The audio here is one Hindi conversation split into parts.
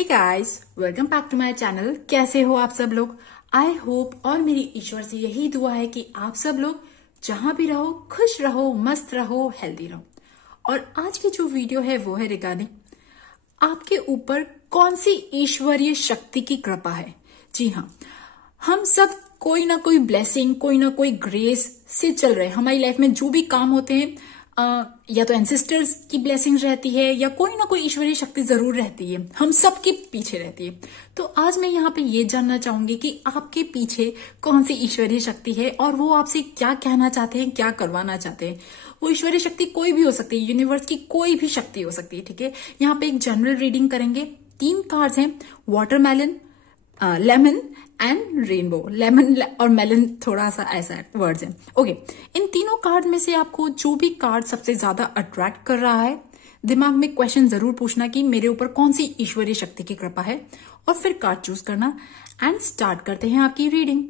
Hey guys, welcome back to my channel. कैसे हो आप सब लोग? आई होप, और मेरी ईश्वर से यही दुआ है कि आप सब लोग जहां भी रहो खुश रहो, मस्त रहो, हेल्दी रहो। और आज की जो वीडियो है वो है रिगार्डिंग आपके ऊपर कौन सी ईश्वरीय शक्ति की कृपा है। जी हाँ, हम सब कोई ना कोई ब्लेसिंग, कोई ना कोई ग्रेस से चल रहे हैं। हमारी लाइफ में जो भी काम होते हैं या तो एंसेस्टर्स की ब्लेसिंग्स रहती है या कोई ना कोई ईश्वरीय शक्ति जरूर रहती है, हम सबके पीछे रहती है। तो आज मैं यहाँ पे ये जानना चाहूंगी कि आपके पीछे कौन सी ईश्वरीय शक्ति है और वो आपसे क्या कहना चाहते हैं, क्या करवाना चाहते हैं। वो ईश्वरीय शक्ति कोई भी हो सकती है, यूनिवर्स की कोई भी शक्ति हो सकती है। ठीक है, यहाँ पे एक जनरल रीडिंग करेंगे। 3 कार्ड्स हैं, watermelon, lemon and rainbow. Lemon और मेलन थोड़ा सा ऐसा वर्ड्स है। ओके, इन तीनों कार्ड में से आपको जो भी कार्ड सबसे ज्यादा अट्रैक्ट कर रहा है, दिमाग में क्वेश्चन जरूर पूछना कि मेरे ऊपर कौन सी ईश्वरीय शक्ति की कृपा है, और फिर कार्ड चूज करना। एंड स्टार्ट करते हैं आपकी रीडिंग।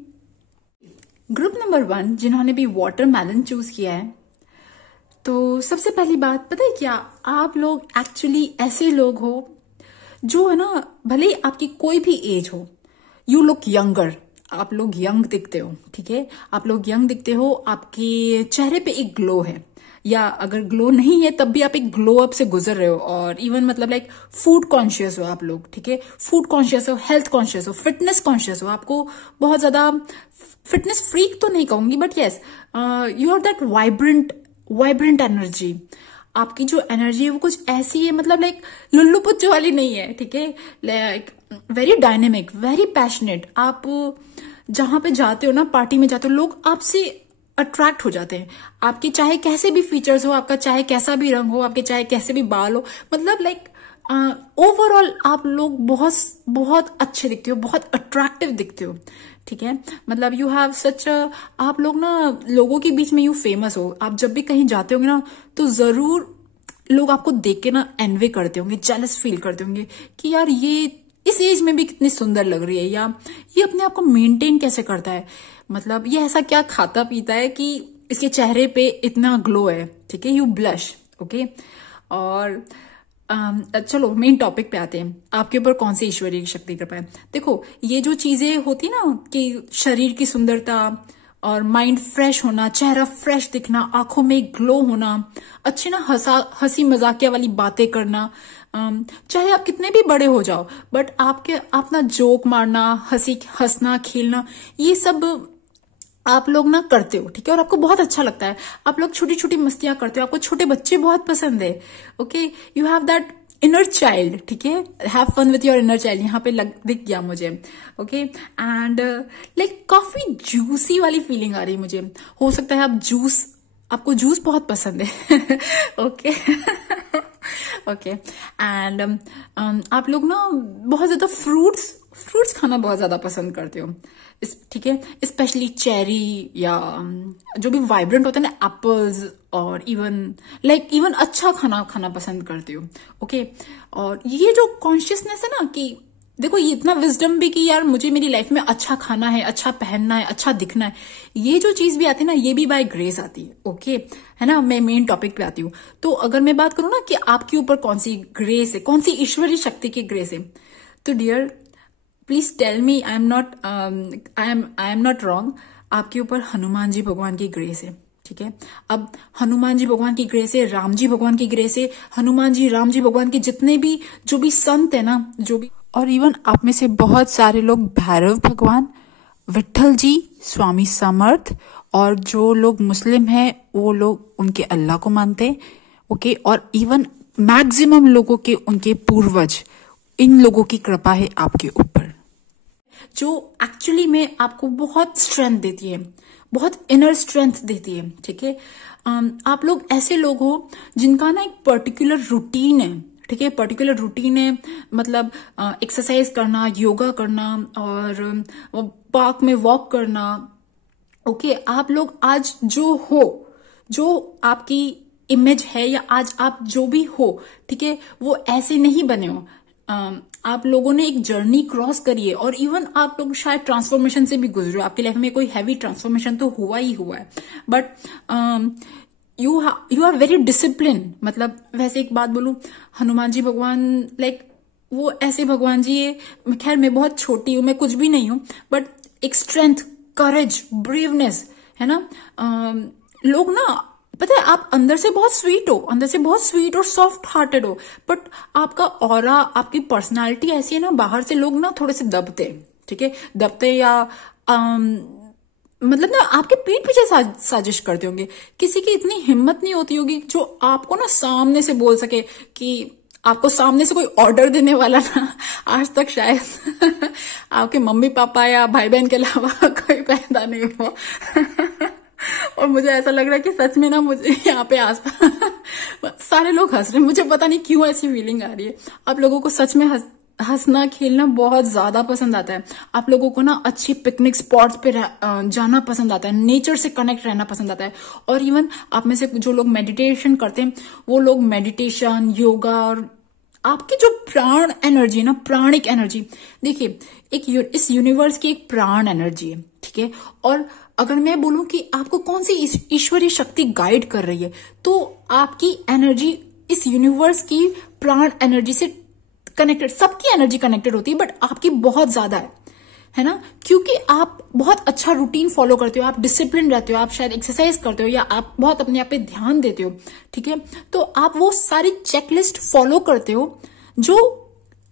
ग्रुप नंबर 1 जिन्होंने भी वाटरमेलन चूज किया है, तो सबसे पहली बात पता है क्या, आप लोग एक्चुअली ऐसे लोग हो जो है ना, भले ही आपकी कोई भी एज हो, यू लुक यंगर, आप लोग यंग दिखते हो। ठीक है, आप लोग यंग दिखते हो, आपके चेहरे पे एक ग्लो है, या अगर ग्लो नहीं है तब भी आप एक ग्लो अप से गुजर रहे हो। और इवन मतलब लाइक फूड कॉन्शियस हो आप लोग। ठीक है, फूड कॉन्शियस हो, हेल्थ कॉन्शियस हो, फिटनेस कॉन्शियस हो। आपको बहुत ज्यादा फिटनेस फ्रीक तो नहीं कहूंगी, but yes, you are that vibrant energy. आपकी जो एनर्जी है वो कुछ ऐसी है, मतलब लाइक लुल्लू पुच्चू वाली नहीं है। ठीक है, like very dynamic, very passionate. आप जहां पे जाते हो ना, पार्टी में जाते हो, लोग आपसे अट्रैक्ट हो जाते हैं। आपके चाहे कैसे भी फीचर्स हो, आपका चाहे कैसा भी रंग हो, आपके चाहे कैसे भी बाल हो, मतलब लाइक ओवरऑल आप लोग बहुत बहुत अच्छे दिखते हो, बहुत अट्रैक्टिव दिखते हो। ठीक है, मतलब यू हैव सच, आप लोग ना लोगों के बीच में यू फेमस हो। आप जब भी कहीं जाते होंगे ना, तो जरूर लोग आपको देख के ना एनवे करते होंगे, जेलस फील करते होंगे कि यार ये इस एज में भी कितनी सुंदर लग रही है, या ये अपने आप को मेंटेन कैसे करता है, मतलब ये ऐसा क्या खाता पीता है कि इसके चेहरे पे इतना ग्लो है। ठीक है, यू ब्लश। ओके, और चलो मेन टॉपिक पे आते हैं। आपके ऊपर कौन सी ईश्वरीय शक्ति कृपा है। देखो, ये जो चीजें होती ना कि शरीर की सुंदरता और माइंड फ्रेश होना, चेहरा फ्रेश दिखना, आंखों में ग्लो होना, अच्छे ना हंसी मजाकिया वाली बातें करना, चाहे आप कितने भी बड़े हो जाओ, बट आपके अपना जोक मारना, हंसना खेलना, ये सब आप लोग ना करते हो। ठीक है, और आपको बहुत अच्छा लगता है। आप लोग छोटी छोटी मस्तियां करते हो, आपको छोटे बच्चे बहुत पसंद है। Okay, you have that inner child. ठीक है, have fun with your inner child, यहाँ पे दिख गया मुझे। ओके, एंड लाइक काफी जूसी वाली फीलिंग आ रही है मुझे। हो सकता है आपको जूस बहुत पसंद है। ओके ओके, एंड आप लोग ना बहुत ज्यादा फ्रूट्स खाना बहुत ज्यादा पसंद करते हो। ठीक है, स्पेशली चेरी, या जो भी वाइब्रेंट होता है ना, एप्पल्स, और इवन अच्छा खाना पसंद करते हो। ओके, और ये जो कॉन्शियसनेस है ना कि देखो, ये इतना विजडम भी कि यार मुझे मेरी लाइफ में अच्छा खाना है, अच्छा पहनना है, अच्छा दिखना है, ये जो चीज भी आती है ना, ये भी बाय ग्रेस आती है। ओके, है ना, मैं मेन टॉपिक पे आती हूँ। तो अगर मैं बात करूँ ना कि आपके ऊपर कौन सी ग्रेस है, कौन सी ईश्वरीय शक्ति की ग्रेस है, तो dear please tell me, I am not wrong, आपके ऊपर हनुमान जी भगवान की ग्रेस है। ठीक है, अब हनुमान जी भगवान की ग्रेस है, राम जी भगवान की ग्रेस है, हनुमान जी, राम जी भगवान के जितने भी जो भी संत है ना, जो भी, और इवन आप में से बहुत सारे लोग भैरव भगवान, विट्ठल जी, स्वामी समर्थ, और जो लोग मुस्लिम हैं वो लोग उनके अल्लाह को मानते हैं। ओके, और इवन मैक्सिमम लोगों के उनके पूर्वज, इन लोगों की कृपा है आपके ऊपर, जो एक्चुअली में आपको बहुत स्ट्रेंथ देती है, बहुत इनर स्ट्रेंथ देती है। ठीक है, आप लोग ऐसे लोग हो जिनका ना एक पर्टिकुलर रूटीन है। ठीक है, पर्टिकुलर रूटीन है, मतलब एक्सरसाइज करना, योगा करना, और पार्क में वॉक करना। ओके, आप लोग आज जो आपकी इमेज है, या आज आप जो भी हो, ठीक है, वो ऐसे नहीं बने हो। आप लोगों ने एक जर्नी क्रॉस करी है, और इवन आप लोग शायद ट्रांसफॉर्मेशन से भी गुजरे हो। आपकी लाइफ में कोई हैवी ट्रांसफॉर्मेशन तो हुआ ही हुआ है, but you are very discipline. मतलब वैसे एक बात बोलूं, हनुमान जी भगवान लाइक वो ऐसे भगवान जी, ये खैर मैं बहुत छोटी हूं, मैं कुछ भी नहीं हूं, बट एक स्ट्रेंथ, करेज, ब्रेवनेस है ना। लोग ना, पता है, आप अंदर से बहुत स्वीट हो, अंदर से बहुत स्वीट और सॉफ्ट हार्टेड हो, बट आपका ऑरा, आपकी पर्सनालिटी ऐसी है ना, बाहर से लोग ना थोड़े से दबते हैं, ठीक है, दबते या मतलब ना आपके पीठ पीछे साजिश करते होंगे। किसी की इतनी हिम्मत नहीं होती होगी जो आपको ना सामने से बोल सके, कि आपको सामने से कोई ऑर्डर देने वाला ना आज तक शायद आपके मम्मी पापा या भाई बहन के अलावा कोई पैदा नहीं हुआ। और मुझे ऐसा लग रहा है कि सच में ना, मुझे यहाँ पे आसपास सारे लोग हंस रहे हैं, मुझे पता नहीं क्यों ऐसी फीलिंग आ रही है। आप लोगों को सच में हंसना खेलना बहुत ज्यादा पसंद आता है। आप लोगों को ना अच्छी पिकनिक स्पॉट्स पे जाना पसंद आता है, नेचर से कनेक्ट रहना पसंद आता है। और इवन आप में से जो लोग मेडिटेशन करते हैं, वो लोग मेडिटेशन, योगा और आपकी जो प्राण एनर्जी ना, प्राणिक एनर्जी, देखिए इस यूनिवर्स की एक प्राण एनर्जी है, ठीक है। और अगर मैं बोलूं कि आपको कौन सी ईश्वरीय शक्ति गाइड कर रही है, तो आपकी एनर्जी इस यूनिवर्स की प्राण एनर्जी से कनेक्टेड, सबकी एनर्जी कनेक्टेड होती है, बट आपकी बहुत ज्यादा है ना, क्योंकि आप बहुत अच्छा रूटीन फॉलो करते हो, आप डिसिप्लिन रहते हो, आप शायद एक्सरसाइज करते हो, या आप बहुत अपने आप पे ध्यान देते हो, ठीक है। तो आप वो सारी चेकलिस्ट फॉलो करते हो जो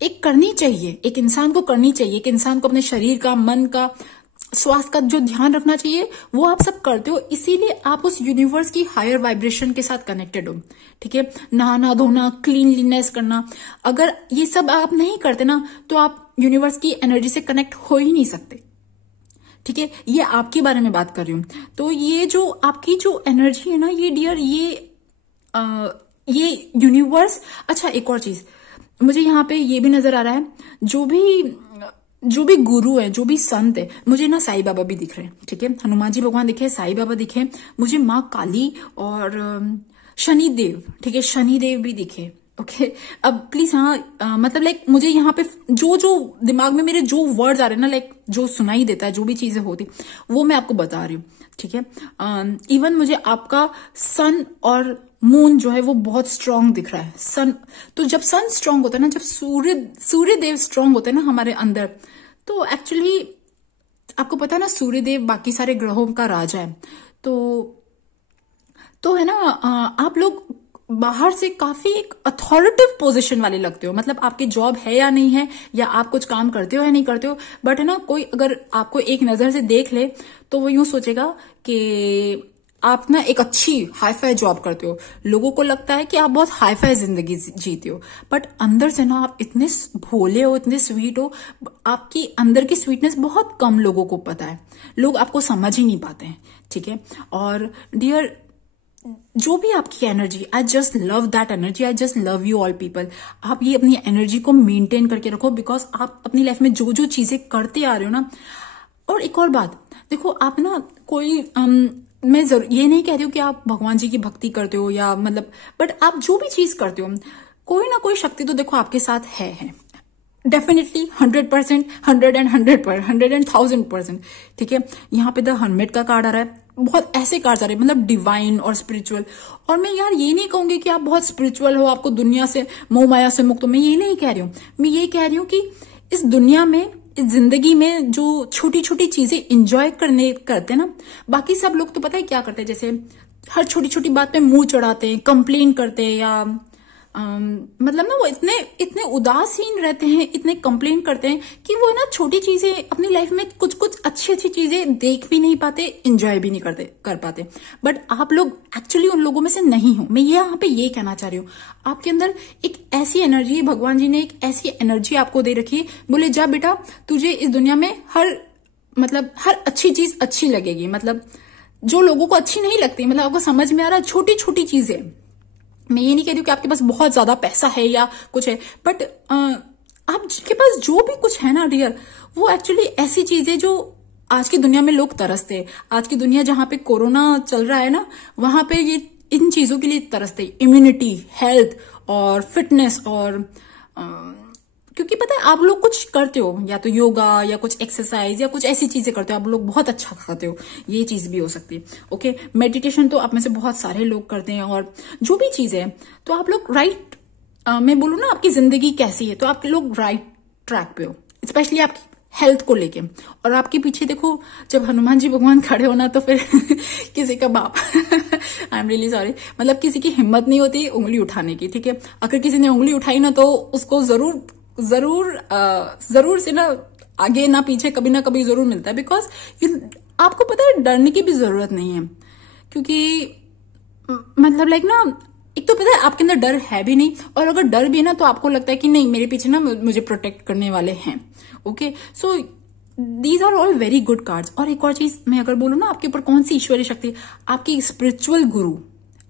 एक करनी चाहिए, एक इंसान को करनी चाहिए, एक इंसान को अपने शरीर का, मन का, स्वास्थ्य का जो ध्यान रखना चाहिए, वो आप सब करते हो। इसीलिए आप उस यूनिवर्स की हायर वाइब्रेशन के साथ कनेक्टेड हो, ठीक है। नहाना धोना, क्लीनलीनेस करना, अगर ये सब आप नहीं करते ना, तो आप यूनिवर्स की एनर्जी से कनेक्ट हो ही नहीं सकते, ठीक है। ये आपके बारे में बात कर रही हूं। तो ये जो आपकी जो एनर्जी है ना, ये डियर, ये यूनिवर्स। अच्छा, एक और चीज मुझे यहाँ पे ये भी नजर आ रहा है, जो भी गुरु है, जो भी संत है, मुझे ना साईं बाबा भी दिख रहे हैं, ठीक है। हनुमान जी भगवान दिखे, साईं बाबा दिखे, मुझे माँ काली और शनिदेव, ठीक है, शनिदेव भी दिखे, ओके। अब प्लीज, हाँ, मतलब लाइक मुझे यहाँ पे जो दिमाग में मेरे जो वर्ड्स आ रहे हैं ना, लाइक जो सुनाई देता है, जो भी चीजें होती, वो मैं आपको बता रही हूँ, ठीक है। इवन मुझे आपका सन और मून जो है वो बहुत स्ट्रांग दिख रहा है। सन, तो जब सन स्ट्रांग होता है ना, जब सूर्य देव स्ट्रांग होते हैं ना हमारे अंदर, तो एक्चुअली आपको पता है ना, सूर्य देव बाकी सारे ग्रहों का राजा है। तो है ना, आप लोग बाहर से काफी एक अथॉरिटिव पोजीशन वाले लगते हो, मतलब आपकी जॉब है या नहीं है, या आप कुछ काम करते हो या नहीं करते हो, बट है ना, कोई अगर आपको एक नजर से देख ले तो वो यूं सोचेगा कि आप ना एक अच्छी हाईफाई जॉब करते हो। लोगों को लगता है कि आप बहुत हाईफाई जिंदगी जीते हो, बट अंदर से ना आप इतने भोले हो, इतने स्वीट हो। आपकी अंदर की स्वीटनेस बहुत कम लोगों को पता है, लोग आपको समझ ही नहीं पाते हैं, ठीक है। और डियर, जो भी आपकी energy, I just love that energy, I just love you all people. आप ये अपनी एनर्जी को मेंटेन करके रखो, बिकॉज आप अपनी लाइफ में जो जो चीजें करते आ रहे हो ना। और एक और बात देखो, आप ना कोई मैं ये नहीं कह रही हूँ कि आप भगवान जी की भक्ति करते हो या मतलब, बट आप जो भी चीज करते हो, कोई ना कोई शक्ति तो देखो आपके साथ है डेफिनेटली 100%, 100%, ठीक है। यहाँ पे द हर्मिट का कार्ड आ रहा है, बहुत ऐसे कार्ड आ रहे हैं, मतलब डिवाइन और स्पिरिचुअल। और मैं यार ये नहीं कहूंगी कि आप बहुत स्पिरिचुअल हो, आपको दुनिया से, मोह माया से मुक्त हो, मैं ये नहीं कह रही हूँ। मैं ये कह रही हूँ कि इस दुनिया में, इस जिंदगी में जो छोटी छोटी चीजें इंजॉय करते हैं ना, बाकी सब लोग तो पता है क्या करते हैं, जैसे हर छोटी छोटी बात पे मुंह चढ़ाते हैं, कंप्लेन करते हैं, या मतलब ना वो इतने उदासीन रहते हैं, इतने कंप्लेन करते हैं कि वो ना छोटी चीजें अपनी लाइफ में कुछ अच्छी चीजें देख भी नहीं पाते, एंजॉय भी नहीं कर पाते। बट आप लोग एक्चुअली उन लोगों में से नहीं हो। मैं यहाँ पे ये कहना चाह रही हूँ, आपके अंदर एक ऐसी एनर्जी, भगवान जी ने एक ऐसी एनर्जी आपको दे रखी है, बोले जा बेटा, तुझे इस दुनिया में हर अच्छी चीज अच्छी लगेगी। मतलब जो लोगों को अच्छी नहीं लगती, मतलब आपको समझ में आ रहा है, छोटी छोटी चीजें। मैं ये नहीं कह रही हूँ कि आपके पास बहुत ज्यादा पैसा है या कुछ है, बट आपके पास जो भी कुछ है ना डियर, वो एक्चुअली ऐसी चीज है जो आज की दुनिया में लोग तरसते हैं। आज की दुनिया जहां पे कोरोना चल रहा है ना, वहां पे ये इन चीजों के लिए तरसते हैं, इम्यूनिटी, हेल्थ और फिटनेस। और क्योंकि पता है आप लोग कुछ करते हो, या तो योगा या कुछ एक्सरसाइज या कुछ ऐसी चीजें करते हो, आप लोग बहुत अच्छा खाते हो, ये चीज भी हो सकती है। ओके, मेडिटेशन तो आप में से बहुत सारे लोग करते हैं, और जो भी चीज है, तो आप लोग राइट मैं बोलूँ ना आपकी जिंदगी कैसी है, तो आप लोग राइट ट्रैक पे हो, स्पेशली आपकी हेल्थ को लेके। और आपके पीछे देखो जब हनुमान जी भगवान खड़े होना तो फिर किसी का बाप आई एम रियली सॉरी, मतलब किसी की हिम्मत नहीं होती उंगली उठाने की, ठीक है। अगर किसी ने उंगली उठाई ना तो उसको जरूर जरूर जरूर से ना आगे ना पीछे कभी ना कभी जरूर मिलता है। बिकॉज आपको पता है डरने की भी जरूरत नहीं है, क्योंकि मतलब लाइक ना, एक तो पता है आपके अंदर डर है भी नहीं, और अगर डर भी है ना तो आपको लगता है कि नहीं मेरे पीछे ना मुझे प्रोटेक्ट करने वाले हैं। Okay, so these are all very good cards. और एक और चीज मैं अगर बोलूँ ना, आपके ऊपर कौन सी ईश्वरीय शक्ति, आपकी स्पिरिचुअल गुरु,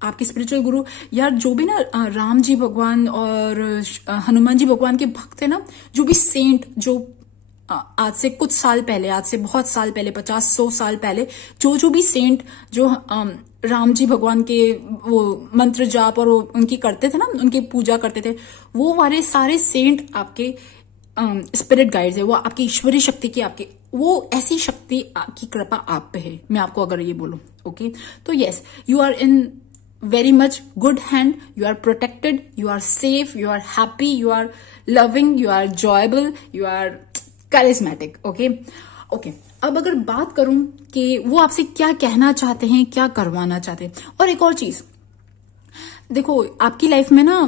आपके स्पिरिचुअल गुरु यार, जो भी ना राम जी भगवान और हनुमान जी भगवान के भक्त है ना, जो भी सेंट, जो आज से कुछ साल पहले, आज से बहुत साल पहले, 50-100 साल पहले जो भी सेंट जो राम जी भगवान के वो मंत्र जाप और वो उनकी करते थे ना, उनकी पूजा करते थे, वो वाले सारे सेंट आपके स्पिरिट गाइड्स है, वो आपकी ईश्वरीय शक्ति की, आपकी वो ऐसी शक्ति की कृपा आप पे है, मैं आपको अगर ये बोलूं। ओके, तो yes, you are in very much good hand, you are protected, you are safe, you are happy, you are loving, you are enjoyable, you are charismatic. okay, अब अगर बात करूं कि वो आपसे क्या कहना चाहते हैं, क्या करवाना चाहते हैं। और एक और चीज देखो, आपकी लाइफ में ना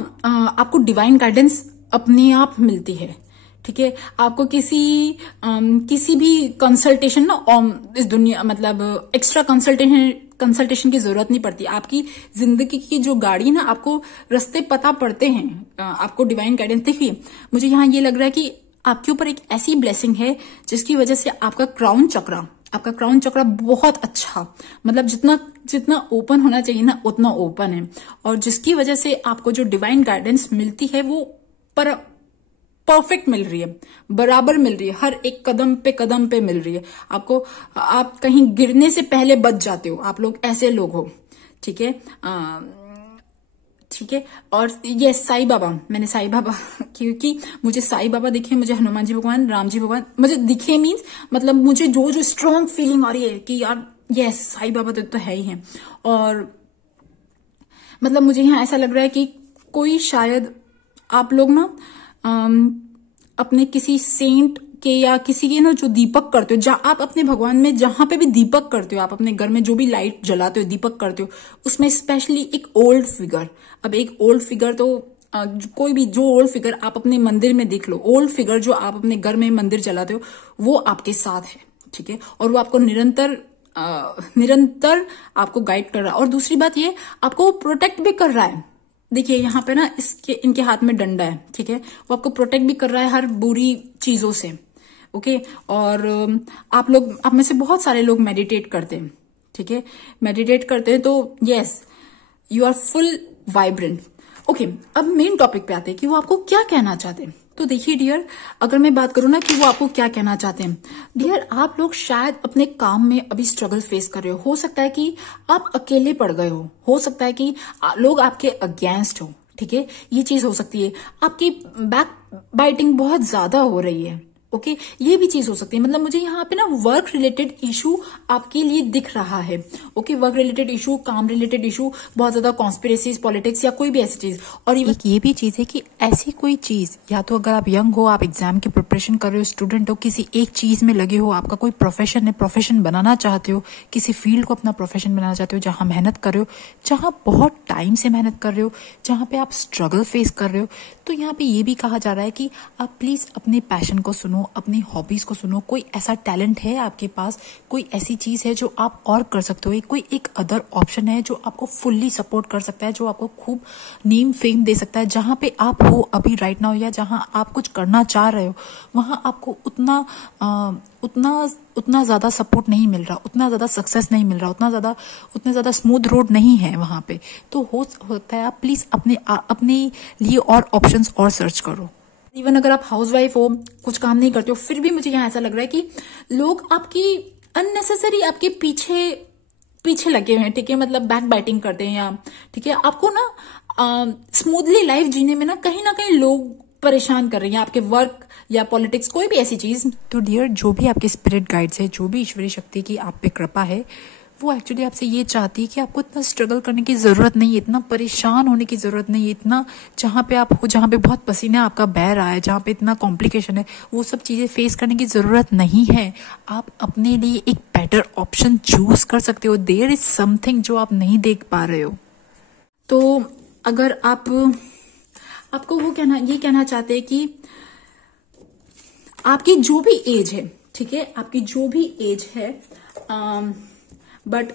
आपको डिवाइन गाइडेंस अपने आप मिलती है, ठीक है। आपको किसी भी कंसल्टेशन ना इस दुनिया, मतलब एक्स्ट्रा कंसल्टेशन की जरूरत नहीं पड़ती। आपकी जिंदगी की जो गाड़ी ना, आपको रास्ते पता पड़ते हैं, आपको डिवाइन गाइडेंस। देखिए मुझे यहाँ ये लग रहा है कि आपके ऊपर एक ऐसी ब्लेसिंग है जिसकी वजह से आपका क्राउन चक्र बहुत अच्छा, मतलब जितना ओपन होना चाहिए ना उतना ओपन है, और जिसकी वजह से आपको जो डिवाइन गाइडेंस मिलती है वो परफेक्ट मिल रही है, बराबर मिल रही है, हर एक कदम पे मिल रही है आपको। आप कहीं गिरने से पहले बच जाते हो, आप लोग ऐसे लोग हो, ठीक है। ठीक है। और ये साईं बाबा, मैंने साईं बाबा क्योंकि मुझे साईं बाबा दिखे, मुझे हनुमान जी भगवान, राम जी भगवान मुझे दिखे, मीन्स मतलब मुझे जो स्ट्रॉन्ग फीलिंग आ रही है कि यार यस साईं बाबा तो है ही है। और मतलब मुझे यहाँ ऐसा लग रहा है कि कोई शायद आप लोग ना अपने किसी सेंट के या किसी के ना जो दीपक करते हो, जहां आप अपने भगवान में जहां पे भी दीपक करते हो, आप अपने घर में जो भी लाइट जलाते हो, दीपक करते हो, उसमें स्पेशली एक ओल्ड फिगर, अब एक ओल्ड फिगर तो कोई भी जो ओल्ड फिगर आप अपने मंदिर में देख लो, ओल्ड फिगर जो आप अपने घर में मंदिर जलाते हो वो आपके साथ है, ठीक है। और वो आपको निरंतर आपको गाइड कर रहा है। और दूसरी बात ये, आपको प्रोटेक्ट भी कर रहा है। देखिए यहाँ पे ना इनके हाथ में डंडा है, ठीक है, वो आपको प्रोटेक्ट भी कर रहा है हर बुरी चीजों से। ओके, और आप में से बहुत सारे लोग मेडिटेट करते हैं, ठीक है, मेडिटेट करते हैं, तो yes you are full vibrant. Okay, अब मेन टॉपिक पे आते हैं कि वो आपको क्या कहना चाहते हैं। तो देखिए डियर, अगर मैं बात करूं ना कि वो आपको क्या कहना चाहते हैं, डियर आप लोग शायद अपने काम में अभी स्ट्रगल फेस कर रहे हो सकता है कि आप अकेले पड़ गए हो सकता है कि लोग आपके अगेंस्ट हो, ठीक है, ये चीज हो सकती है। आपकी बैक बाइटिंग बहुत ज्यादा हो रही है, ओके, ये भी चीज हो सकती है। मतलब मुझे यहाँ पे ना वर्क रिलेटेड इशू आपके लिए दिख रहा है, ओके, वर्क रिलेटेड इशू, काम रिलेटेड इशू, बहुत ज्यादा कॉन्स्पिरेसीज, पॉलिटिक्स या कोई भी ऐसी चीज। और एक ये भी चीज है कि ऐसी कोई चीज, या तो अगर आप यंग हो, आप एग्जाम की प्रिपरेशन कर रहे हो, स्टूडेंट हो, किसी एक चीज में लगे हो, आपका कोई प्रोफेशन है, प्रोफेशन बनाना चाहते हो, किसी फील्ड को अपना प्रोफेशन बनाना चाहते हो, जहां मेहनत कर रहे हो, जहां बहुत टाइम से मेहनत कर रहे हो, जहां पे आप स्ट्रगल फेस कर रहे हो, तो यहाँ पे ये भी कहा जा रहा है कि आप प्लीज अपने पैशन को सुनो, अपनी हॉबीज को सुनो। कोई ऐसा टैलेंट है आपके पास, कोई ऐसी चीज है जो आप और कर सकते हो, कोई एक अदर ऑप्शन है जो आपको फुल्ली सपोर्ट कर सकता है, जो आपको खूब नेम फेम दे सकता है। जहां पे आप हो अभी राइट नाउ, या जहां आप कुछ करना चाह रहे हो, वहां आपको उतना ज्यादा सपोर्ट नहीं मिल रहा, उतना ज्यादा सक्सेस नहीं मिल रहा, उतना ज्यादा स्मूथ रोड नहीं है वहां पे। तो होता है आप प्लीज अपने लिए और ऑप्शंस और सर्च करो। इवन अगर आप हाउसवाइफ हो, कुछ काम नहीं करते हो, फिर भी मुझे यहाँ ऐसा लग रहा है कि लोग आपकी अननेसेसरी आपके पीछे लगे हुए हैं, ठीक है, मतलब बैक बाइटिंग करते हैं, या ठीक है, आपको ना स्मूथली लाइफ जीने में ना कहीं लोग परेशान कर रही हैं, आपके वर्क या पॉलिटिक्स, कोई भी ऐसी चीज। तो डियर, जो भी आपके स्पिरिट गाइड्स है, जो भी ईश्वरीय शक्ति की आप पे कृपा है, वो एक्चुअली आपसे ये चाहती है कि आपको इतना स्ट्रगल करने की ज़रूरत नहीं है, इतना परेशान होने की ज़रूरत नहीं है, इतना जहाँ पे आप हो, जहाँ पे बहुत पसीना आपका बह रहा है, जहाँ पे इतना कॉम्प्लिकेशन है, वो सब चीज़ें फेस करने की ज़रूरत नहीं है। आप अपने लिए एक बेटर ऑप्शन चूज कर सकते हो। देयर इज समथिंग जो आप नहीं देख पा रहे हो। तो अगर आपको वो ये कहना चाहते हैं कि आपकी जो भी एज है, ठीक है, आपकी जो भी एज है, बट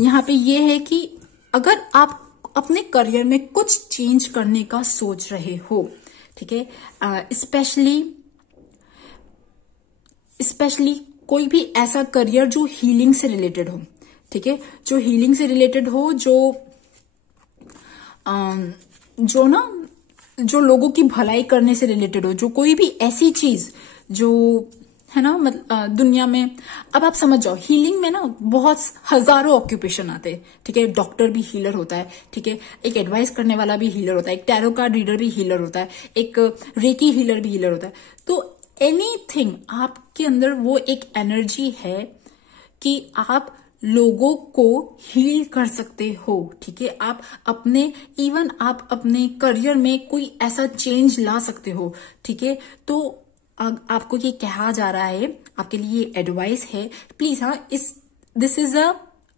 यहाँ पे ये है कि अगर आप अपने करियर में कुछ चेंज करने का सोच रहे हो, ठीक है, स्पेशली कोई भी ऐसा करियर जो हीलिंग से रिलेटेड हो, ठीक है, जो हीलिंग से रिलेटेड हो, जो लोगों की भलाई करने से रिलेटेड हो, जो कोई भी ऐसी चीज जो है ना, मतलब दुनिया में, अब आप समझ जाओ, हीलिंग में ना बहुत हजारों ऑक्यूपेशन आते हैं, ठीक है, डॉक्टर भी हीलर होता है, ठीक है, एक एडवाइस करने वाला भी हीलर होता है, एक टैरो कार्ड रीडर भी हीलर होता है, एक रेकी हीलर भी हीलर होता है। तो एनीथिंग, आपके अंदर वो एक एनर्जी है कि आप लोगों को हील कर सकते हो, ठीक है, आप अपने करियर में कोई ऐसा चेंज ला सकते हो, ठीक है। तो आपको ये कहा जा रहा है, आपके लिए एडवाइस है, प्लीज, हाँ,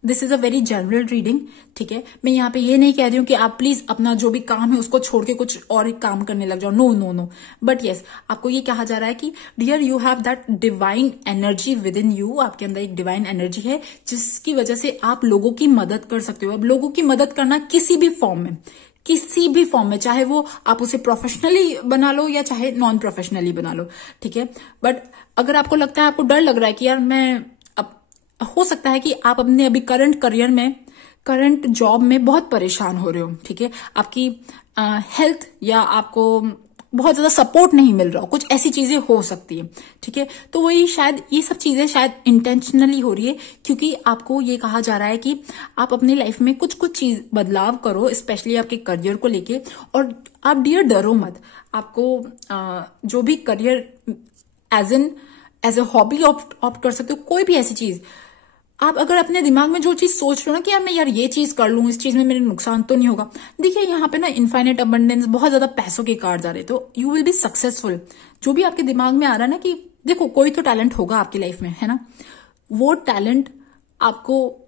this is a very general reading, ठीक है। मैं यहाँ पे ये नहीं कह रही हूँ कि आप प्लीज अपना जो भी काम है उसको छोड़ के कुछ और एक काम करने लग जाओ, no no no, but yes, आपको ये कहा जा रहा है कि dear, you have that divine energy within you, आपके अंदर एक डिवाइन एनर्जी है जिसकी वजह से आप लोगों की मदद कर सकते हो। अब लोगों की मदद करना किसी भी फॉर्म में, चाहे वो आप उसे प्रोफेशनली बना लो या चाहे नॉन प्रोफेशनली बना लो, ठीक है। बट अगर आपको लगता है, आपको डर लग रहा है कि यार हो सकता है कि आप अपने अभी करंट जॉब में बहुत परेशान हो रहे हो, ठीक है, आपकी हेल्थ या आपको बहुत ज्यादा सपोर्ट नहीं मिल रहा हो, कुछ ऐसी चीजें हो सकती है, ठीक है। तो वही शायद ये सब चीजें शायद इंटेंशनली हो रही है, क्योंकि आपको ये कहा जा रहा है कि आप अपनी लाइफ में कुछ चीज बदलाव करो, स्पेशली आपके करियर को लेके। और आप डियर डरो मत, आपको जो भी career as a hobby opt कर सकते हो, कोई भी ऐसी चीज। आप अगर अपने दिमाग में जो चीज सोच रहे हो ना कि यार मैं ये चीज कर लूं, इस चीज में मेरे नुकसान तो नहीं होगा, देखिए यहाँ पे ना इनफाइनाइट अबंडेंस, बहुत ज्यादा पैसों के कार्ड्स आ रहे, तो यू विल बी सक्सेसफुल। जो भी आपके दिमाग में आ रहा है ना कि देखो कोई तो टैलेंट होगा आपकी लाइफ में, है ना, वो टैलेंट आपको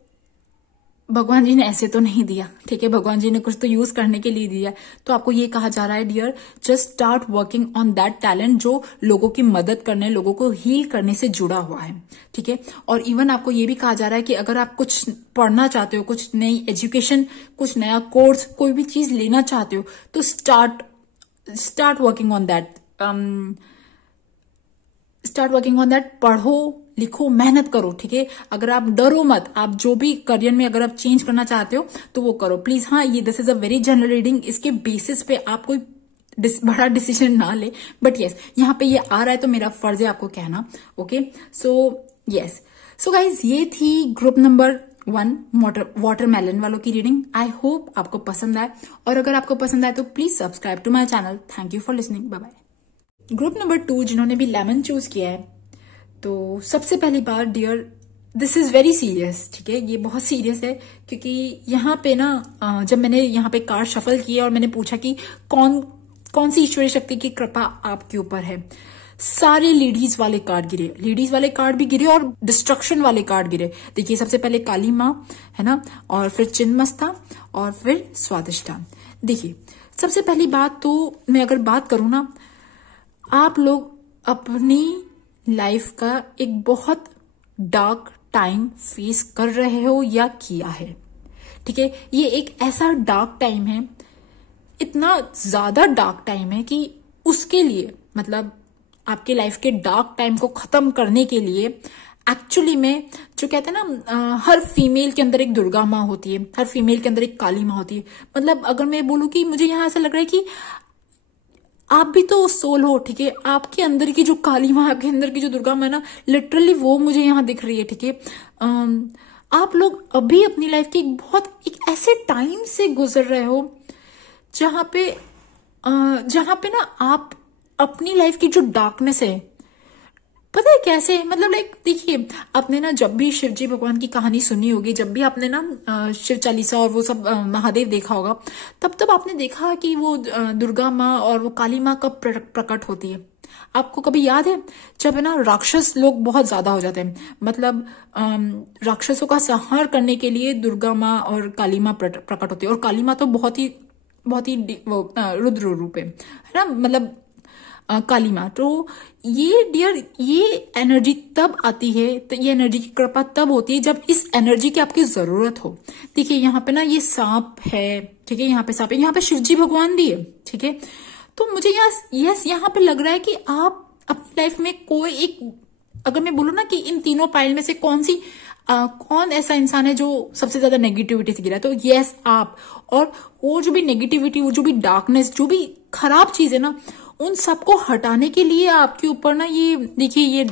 भगवान जी ने ऐसे तो नहीं दिया, ठीक है, भगवान जी ने कुछ तो यूज करने के लिए दिया। तो आपको ये कहा जा रहा है dear, just start working on that talent जो लोगों की मदद करने, लोगों को हील करने से जुड़ा हुआ है, ठीक है। और इवन आपको ये भी कहा जा रहा है कि अगर आप कुछ पढ़ना चाहते हो, कुछ नई एजुकेशन, कुछ नया कोर्स, कोई भी चीज लेना चाहते हो, तो स्टार्ट वर्किंग ऑन दैट, पढ़ो, लिखो, मेहनत करो, ठीक है। अगर आप डरो मत, आप जो भी करियर में अगर आप चेंज करना चाहते हो तो वो करो, प्लीज। हाँ, ये this is a very general reading, इसके बेसिस पे आप कोई बड़ा डिसीजन ना ले, बट यस, यहाँ पे ये आ रहा है तो मेरा फर्ज है आपको कहना, okay. So yes, so guys, ये थी ग्रुप नंबर 1 वाटरमेलन वालों की रीडिंग। आई होप आपको पसंद आए, और अगर आपको पसंद आए तो please subscribe to my channel. Thank you for listening, bye bye. Group number 2 जिन्होंने भी लेमन चूज किया है, तो सबसे पहली बार dear, this is very serious, ठीक है, ये बहुत सीरियस है, क्योंकि यहाँ पे ना जब मैंने यहाँ पे कार्ड शफल किए और मैंने पूछा कि कौन सी ईश्वरीय शक्ति की कृपा आपके ऊपर है, सारे लेडीज वाले कार्ड गिरे, लेडीज वाले कार्ड भी गिरे और डिस्ट्रक्शन वाले कार्ड गिरे। देखिए, सबसे पहले काली माँ है ना, और फिर चिन्मस्ता, और फिर स्वादिष्टा। देखिए, सबसे पहली बात तो मैं अगर बात करूं ना, आप लोग अपनी लाइफ का एक बहुत डार्क टाइम फेस कर रहे हो या किया है, ठीक है। ये एक ऐसा डार्क टाइम है, इतना ज्यादा डार्क टाइम है कि उसके लिए, मतलब आपके लाइफ के डार्क टाइम को खत्म करने के लिए एक्चुअली में, जो कहते हैं ना, हर फीमेल के अंदर एक दुर्गा माँ होती है, हर फीमेल के अंदर एक काली माँ होती है। मतलब अगर मैं बोलूं कि मुझे यहाँ ऐसा लग रहा है कि आप भी तो सोल हो, ठीक है, आपके अंदर की जो काली माँ, आपके अंदर की जो दुर्गा माँ ना, लिटरली वो मुझे यहाँ दिख रही है, ठीक है। आप लोग अभी अपनी लाइफ के एक ऐसे टाइम से गुजर रहे हो जहां पे ना आप अपनी लाइफ की जो डार्कनेस है, पता है कैसे, मतलब लाइक देखिए, आपने ना जब भी शिव जी भगवान की कहानी सुनी होगी, जब भी आपने ना शिव चालीसा और वो सब महादेव देखा होगा, तब तब आपने देखा कि वो दुर्गा माँ और वो काली माँ कब प्रकट होती है। आपको कभी याद है, जब है ना राक्षस लोग बहुत ज्यादा हो जाते हैं, मतलब राक्षसों का संहार करने के लिए दुर्गा माँ और काली माँ प्रकट होती है। और काली माँ तो बहुत ही रुद्र रूप है ना, मतलब काली माँ। तो ये डियर, ये एनर्जी तब आती है, तो ये एनर्जी की कृपा तब होती है जब इस एनर्जी की आपकी जरूरत हो। देखिए यहाँ पे ना ये सांप है, ठीक है, यहाँ पे सांप है, यहाँ पे शिवजी भगवान भी है, ठीक है। तो मुझे यहाँ पे लग रहा है कि आप अपनी लाइफ में कोई एक, अगर मैं बोलूँ ना कि इन तीनों पाइल में से कौन ऐसा इंसान है जो सबसे ज्यादा नेगेटिविटी से गिरा है, तो यस आप। और वो जो भी नेगेटिविटी, वो जो भी डार्कनेस, जो भी खराब चीज है ना, उन सबको हटाने के लिए आपके ऊपर ना ये देखिए, ये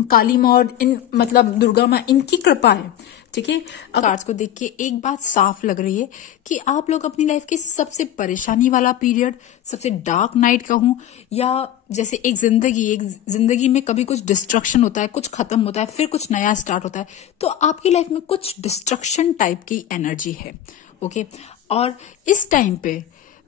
काली माँ और इन मतलब दुर्गा माँ, इनकी कृपा है, ठीक है। कार्ड्स को देख के एक बात साफ लग रही है कि आप लोग अपनी लाइफ के सबसे परेशानी वाला पीरियड, सबसे डार्क नाइट कहूं, या जैसे एक जिंदगी में कभी कुछ डिस्ट्रक्शन होता है, कुछ खत्म होता है, फिर कुछ नया स्टार्ट होता है, तो आपकी लाइफ में कुछ डिस्ट्रक्शन टाइप की एनर्जी है, ओके। और इस टाइम पे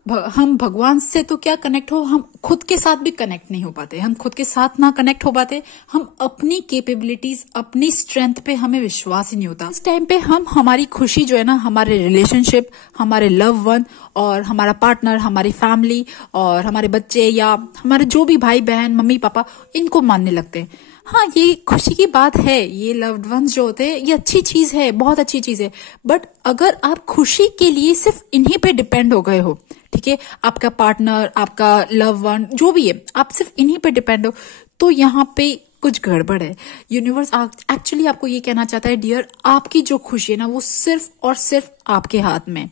हम भगवान से तो क्या कनेक्ट हो, हम खुद के साथ भी कनेक्ट नहीं हो पाते। हम खुद के साथ ना कनेक्ट हो पाते, हम अपनी कैपेबिलिटीज, अपनी स्ट्रेंथ पे हमें विश्वास ही नहीं होता। इस टाइम पे हम हमारी खुशी जो है ना, हमारे रिलेशनशिप, हमारे लव वन और हमारा पार्टनर, हमारी फैमिली और हमारे बच्चे या हमारे जो भी भाई बहन, मम्मी पापा, इनको मानने लगते हैं। हाँ, ये खुशी की बात है, ये लव्ड वंस जो होते हैं, ये अच्छी चीज है, बहुत अच्छी चीज है। बट अगर आप खुशी के लिए सिर्फ इन्हीं पे डिपेंड हो गए हो, ठीक है, आपका पार्टनर, आपका लव वन जो भी है, आप सिर्फ इन्हीं पे डिपेंड हो, तो यहाँ पे कुछ गड़बड़ है। यूनिवर्स एक्चुअली आपको ये कहना चाहता है डियर, आपकी जो खुशी है ना, वो सिर्फ और सिर्फ आपके हाथ में,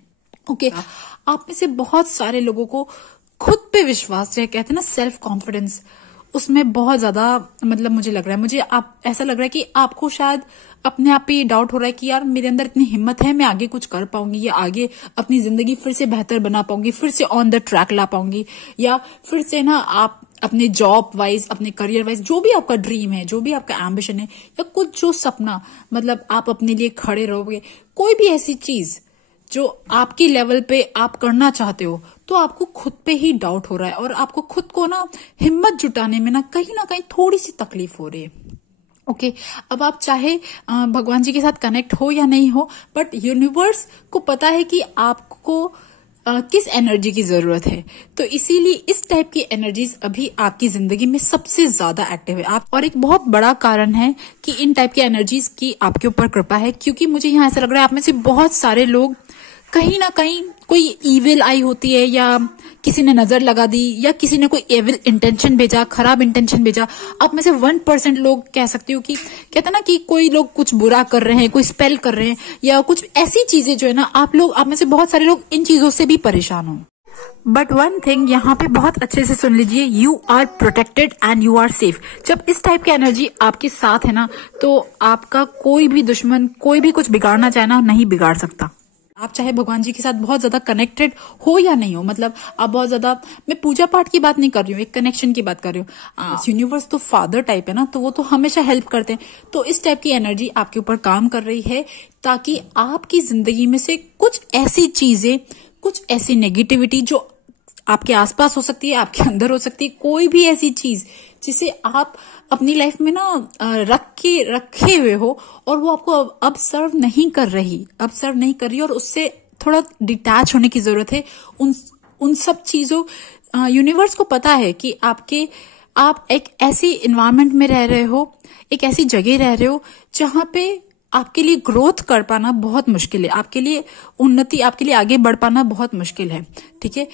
ओके। आप में से बहुत सारे लोगों को खुद पे विश्वास है, कहते हैं ना सेल्फ कॉन्फिडेंस, उसमें बहुत ज्यादा, मतलब मुझे लग रहा है, मुझे आप ऐसा लग रहा है कि आपको शायद अपने आप पे ये डाउट हो रहा है कि यार मेरे अंदर इतनी हिम्मत है, मैं आगे कुछ कर पाऊंगी, या आगे अपनी जिंदगी फिर से बेहतर बना पाऊंगी, फिर से ऑन द ट्रैक ला पाऊंगी, या फिर से ना आप अपने जॉब वाइज, अपने करियर वाइज, जो भी आपका ड्रीम है, जो भी आपका एम्बिशन है, या कुछ जो सपना, मतलब आप अपने लिए खड़े रहोगे, कोई भी ऐसी चीज जो आपकी लेवल पे आप करना चाहते हो, तो आपको खुद पे ही डाउट हो रहा है और आपको खुद को ना हिम्मत जुटाने में ना कहीं थोड़ी सी तकलीफ हो रही है, ओके। अब आप चाहे भगवान जी के साथ कनेक्ट हो या नहीं हो, बट यूनिवर्स को पता है कि आपको किस एनर्जी की जरूरत है, तो इसीलिए इस टाइप की एनर्जीज अभी आपकी जिंदगी में सबसे ज्यादा एक्टिव है। आप, और एक बहुत बड़ा कारण है कि इन टाइप की एनर्जीज की आपके ऊपर कृपा है, क्योंकि मुझे यहाँ ऐसा लग रहा है आप में से बहुत सारे लोग कहीं ना कहीं कोई इविल आई होती है, या किसी ने नजर लगा दी, या किसी ने कोई एविल इंटेंशन भेजा, खराब इंटेंशन भेजा। आप में से 1% लोग कह सकते हो कि कहते हैं ना कि कोई लोग कुछ बुरा कर रहे हैं, कोई स्पेल कर रहे हैं, या कुछ ऐसी चीजें जो है ना, आप में से बहुत सारे लोग इन चीजों से भी परेशान हो। बट वन थिंग यहाँ पे बहुत अच्छे से सुन लीजिए, you are protected and you are safe. जब इस टाइप की एनर्जी आपके साथ है ना, तो आपका कोई भी दुश्मन, कोई भी कुछ बिगाड़ना चाहे ना, नहीं बिगाड़ सकता। आप चाहे भगवान जी के साथ बहुत ज्यादा कनेक्टेड हो या नहीं हो, मतलब आप बहुत ज्यादा, मैं पूजा पाठ की बात नहीं कर रही हूँ, एक कनेक्शन की बात कर रही हूँ। यूनिवर्स तो फादर टाइप है ना, तो वो तो हमेशा हेल्प करते हैं। तो इस टाइप की एनर्जी आपके ऊपर काम कर रही है, ताकि आपकी जिंदगी में से कुछ ऐसी चीजें, कुछ ऐसी नेगेटिविटी जो आपके आसपास हो सकती है, आपके अंदर हो सकती है, कोई भी ऐसी चीज जिसे आप अपनी लाइफ में ना रखे हुए हो, और वो आपको अब सर्व नहीं कर रही, और उससे थोड़ा डिटैच होने की जरूरत है। उन सब चीजों, यूनिवर्स को पता है कि आप एक ऐसी इन्वायरमेंट में रह रहे हो, एक ऐसी जगह रह रहे हो जहां पे आपके लिए ग्रोथ कर पाना बहुत मुश्किल है, आपके लिए उन्नति, आपके लिए आगे बढ़ पाना बहुत मुश्किल है, ठीक है।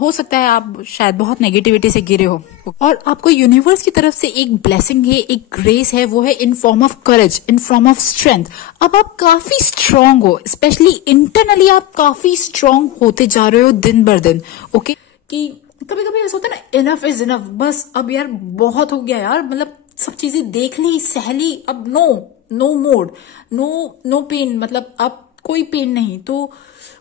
हो सकता है आप शायद बहुत नेगेटिविटी से घिरे हो, और आपको यूनिवर्स की तरफ से एक ब्लेसिंग है, एक ग्रेस है, वो है in form of courage, in form of strength. अब आप काफी स्ट्रांग हो, स्पेशली इंटरनली आप काफी स्ट्रांग होते जा रहे हो दिन बर दिन, ओके। कि कभी कभी ऐसा होता है ना, इनफ इज इनफ, बस अब यार बहुत हो गया यार, मतलब सब चीजें देख ली, सहली, अब नो मोड, नो पेन, मतलब अब कोई पेन नहीं। तो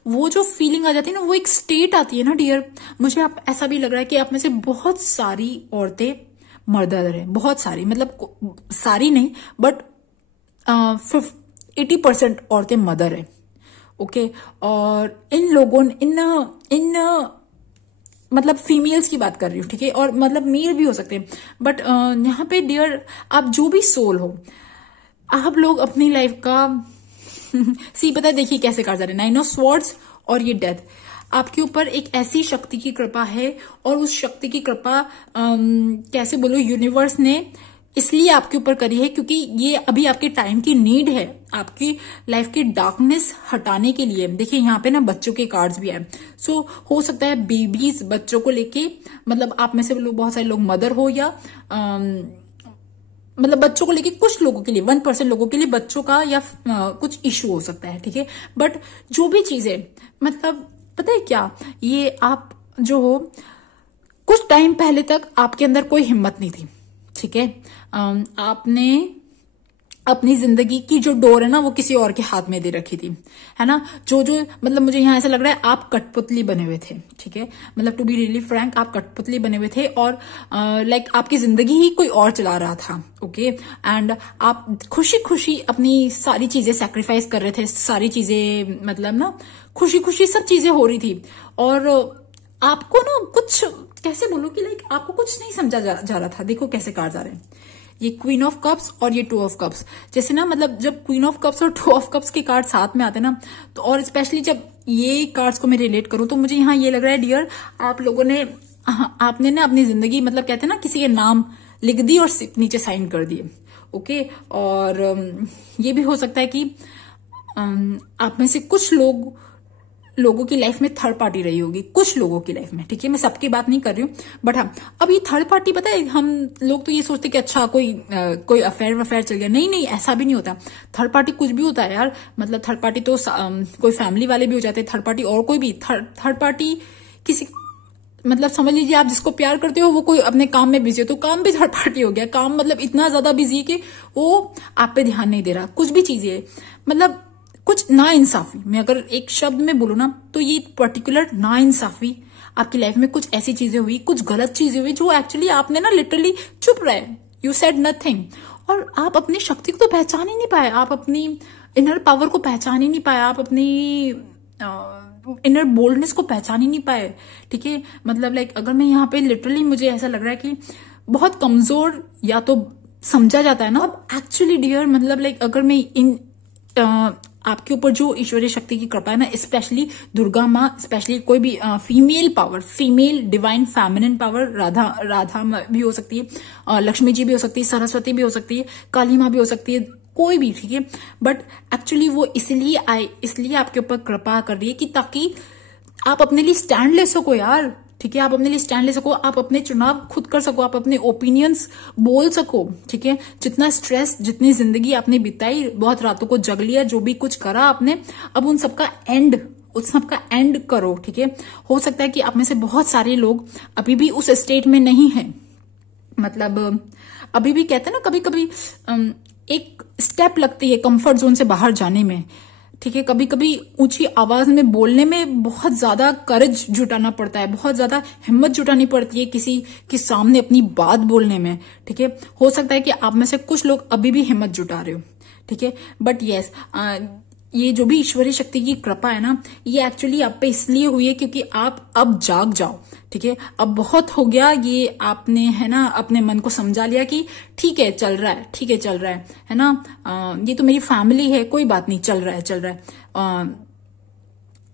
वो जो फीलिंग आ जाती है ना, वो एक स्टेट आती है ना डियर, मुझे आप ऐसा भी लग रहा है कि आप में से बहुत सारी औरतें मदर है, बहुत सारी, मतलब सारी नहीं बट 80% औरतें मदर है। ओके, और इन लोगों इन मतलब फीमेल्स की बात कर रही हूँ, ठीक है, और मतलब मेल भी हो सकते हैं, बट यहाँ पे डियर आप जो भी सोल हो, आप लोग अपनी लाइफ का सी पता है, देखिए कैसे कार्ड जा रहे हैं, 9 ऑफ स्वॉर्ड्स और ये डेथ। आपके ऊपर एक ऐसी शक्ति की कृपा है, और उस शक्ति की कृपा कैसे बोलो, यूनिवर्स ने इसलिए आपके ऊपर करी है क्योंकि ये अभी आपके टाइम की नीड है, आपकी लाइफ की डार्कनेस हटाने के लिए। देखिए यहाँ पे ना बच्चों के कार्ड्स भी आए, सो हो सकता है बेबीज, बच्चों को लेके, मतलब आप में से बहुत सारे लोग मदर हो, या मतलब बच्चों को लेके कुछ लोगों के लिए, 1% लोगों के लिए बच्चों का या कुछ इश्यू हो सकता है, ठीक है। बट जो भी चीजें, मतलब पता है क्या, ये आप जो हो, कुछ टाइम पहले तक आपके अंदर कोई हिम्मत नहीं थी, ठीक है। आपने अपनी जिंदगी की जो डोर है ना, वो किसी और के हाथ में दे रखी थी, है ना। जो मतलब मुझे यहाँ ऐसा लग रहा है आप कठपुतली बने हुए थे, ठीक है, मतलब टू बी रियली फ्रैंक, आप कठपुतली बने हुए थे, और लाइक आपकी जिंदगी ही कोई और चला रहा था। ओके, एंड आप खुशी खुशी अपनी सारी चीजें सैक्रिफाइस कर रहे थे, सारी चीजें मतलब ना खुशी खुशी सब चीजें हो रही थी, और आपको ना कुछ कैसे बोलो कि लाइक आपको कुछ नहीं समझा जा रहा था। देखो कैसे कार्ड्स आ रहे हैं, ये क्वीन ऑफ कप्स और ये 2 ऑफ कप्स। जैसे ना मतलब जब क्वीन ऑफ कप्स और 2 ऑफ कप्स के कार्ड साथ में आते हैं ना, तो और स्पेशली जब ये कार्ड्स को मैं रिलेट करूं, तो मुझे यहाँ ये लग रहा है डियर, आप लोगों ने आपने ना अपनी जिंदगी, मतलब कहते हैं ना किसी के नाम लिख दी और नीचे साइन कर दिए। ओके, और ये भी हो सकता है कि आप में से कुछ लोगों की लाइफ में थर्ड पार्टी रही होगी, कुछ लोगों की लाइफ में, ठीक है, मैं सबकी बात नहीं कर रही हूँ, बट हाँ अब ये थर्ड पार्टी, पता है हम लोग तो ये सोचते कि अच्छा कोई अफेयर चल गया, नहीं नहीं, ऐसा भी नहीं होता। थर्ड पार्टी कुछ भी होता है यार, मतलब थर्ड पार्टी तो कोई फैमिली वाले भी हो जाते हैं थर्ड पार्टी, और कोई भी थर्ड पार्टी किसी, मतलब समझ लीजिए आप जिसको प्यार करते हो वो कोई अपने काम में बिजी हो, तो काम भी थर्ड पार्टी हो गया। काम मतलब इतना ज्यादा बिजी है कि वो आप पे ध्यान नहीं दे रहा, कुछ भी चीजें, मतलब कुछ ना इंसाफी, मैं अगर एक शब्द में बोलूं ना, तो ये पर्टिकुलर ना इंसाफी आपकी लाइफ में कुछ ऐसी चीजें हुई, कुछ गलत चीजें हुई, जो एक्चुअली आपने ना लिटरली चुप रहे, यू सेड नथिंग, और आप अपनी शक्ति को तो पहचान ही नहीं पाए, आप अपनी इनर पावर को पहचान ही नहीं पाए, आप अपनी इनर बोल्डनेस को पहचान ही नहीं पाए, ठीक है। मतलब लाइक अगर मैं यहाँ पे लिटरली, मुझे ऐसा लग रहा है कि बहुत कमजोर या तो समझा जाता है ना, अब एक्चुअली डियर, मतलब लाइक अगर मैं इन आपके ऊपर जो ईश्वरीय शक्ति की कृपा है ना, स्पेशली दुर्गा माँ, स्पेशली कोई भी female power, female divine feminine power, Radha भी हो सकती है, लक्ष्मी जी भी हो सकती है, सरस्वती भी हो सकती है, काली माँ भी हो सकती है, कोई भी, ठीक है। बट एक्चुअली वो इसलिए आपके ऊपर कृपा कर रही है कि ताकि आप अपने लिए स्टैंड ले सको यार, ठीक है, आप अपने लिए स्टैंड ले सको, आप अपने चुनाव खुद कर सको, आप अपने ओपिनियंस बोल सको, ठीक है। जितना स्ट्रेस, जितनी जिंदगी आपने बिताई, बहुत रातों को जग लिया, जो भी कुछ करा आपने, अब उन सबका एंड करो, ठीक है। हो सकता है कि आप में से बहुत सारे लोग अभी भी उस स्टेट में नहीं है, मतलब अभी भी कहते हैं ना कभी कभी एक स्टेप लगती है कंफर्ट जोन से बाहर जाने में, ठीक है। कभी कभी ऊंची आवाज में बोलने में बहुत ज्यादा करेज जुटाना पड़ता है, बहुत ज्यादा हिम्मत जुटानी पड़ती है किसी के सामने अपनी बात बोलने में, ठीक है। हो सकता है कि आप में से कुछ लोग अभी भी हिम्मत जुटा रहे हो, ठीक है। बट यस, ये जो भी ईश्वरीय शक्ति की कृपा है ना, ये एक्चुअली आप पे इसलिए हुई है क्योंकि आप अब जाग जाओ, ठीक है। अब बहुत हो गया, ये आपने है ना अपने मन को समझा लिया कि ठीक है चल रहा है, ठीक है चल रहा है ना, ये तो मेरी फैमिली है, कोई बात नहीं, चल रहा है।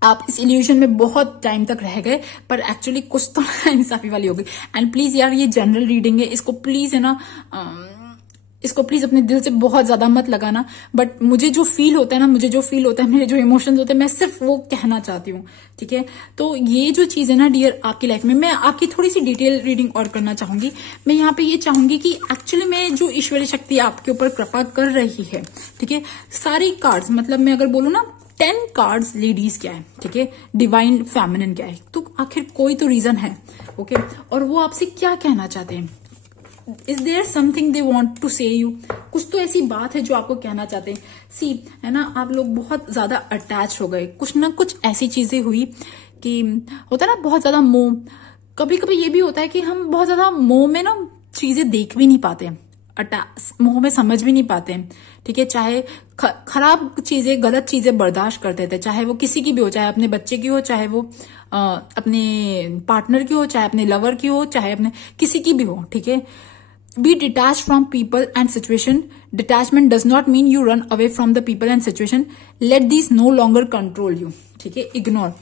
आप इस इल्यूजन में बहुत टाइम तक रह गए, पर एक्चुअली कुछ तो इंसाफी वाली हो गई। एंड प्लीज यार, ये जनरल रीडिंग है, इसको प्लीज है ना, इसको प्लीज अपने दिल से बहुत ज्यादा मत लगाना, बट मुझे जो फील होता है ना, मेरे जो इमोशंस होते हैं, मैं सिर्फ वो कहना चाहती हूँ, ठीक है। तो ये जो चीज है ना डियर आपकी लाइफ में, मैं आपकी थोड़ी सी डिटेल रीडिंग और करना चाहूंगी। मैं यहाँ पे ये चाहूंगी कि एक्चुअली में जो ईश्वरीय शक्ति आपके ऊपर कृपा कर रही है, ठीक है, सारी कार्ड्स, मतलब मैं अगर बोलूँ ना 10 कार्ड्स लेडीज क्या है, ठीक है, डिवाइन फेमिनिन क्या है, तो आखिर कोई तो रीजन है, ओके। और वो आपसे क्या कहना चाहते हैं, is there something they want to say you, कुछ तो ऐसी बात है जो आपको कहना चाहते हैं। सी है ना, आप लोग बहुत ज्यादा अटैच हो गए, कुछ ना कुछ ऐसी चीजें हुई कि होता है ना बहुत ज्यादा मोह, कभी कभी ये भी होता है कि हम बहुत ज्यादा मोह में ना चीजें देख भी नहीं पाते हैं, मुंह में समझ भी नहीं पाते हैं, ठीक है। चाहे खराब चीजें, गलत चीजें बर्दाश्त करते थे, चाहे वो किसी की भी हो, चाहे अपने बच्चे की हो, चाहे वो अपने पार्टनर की हो, चाहे अपने लवर की हो, चाहे अपने किसी की भी हो, ठीक है। Be detach from people and situation. Detachment does not mean you run away from the people and situation. Let this no longer control you, ठीक है। Ignore.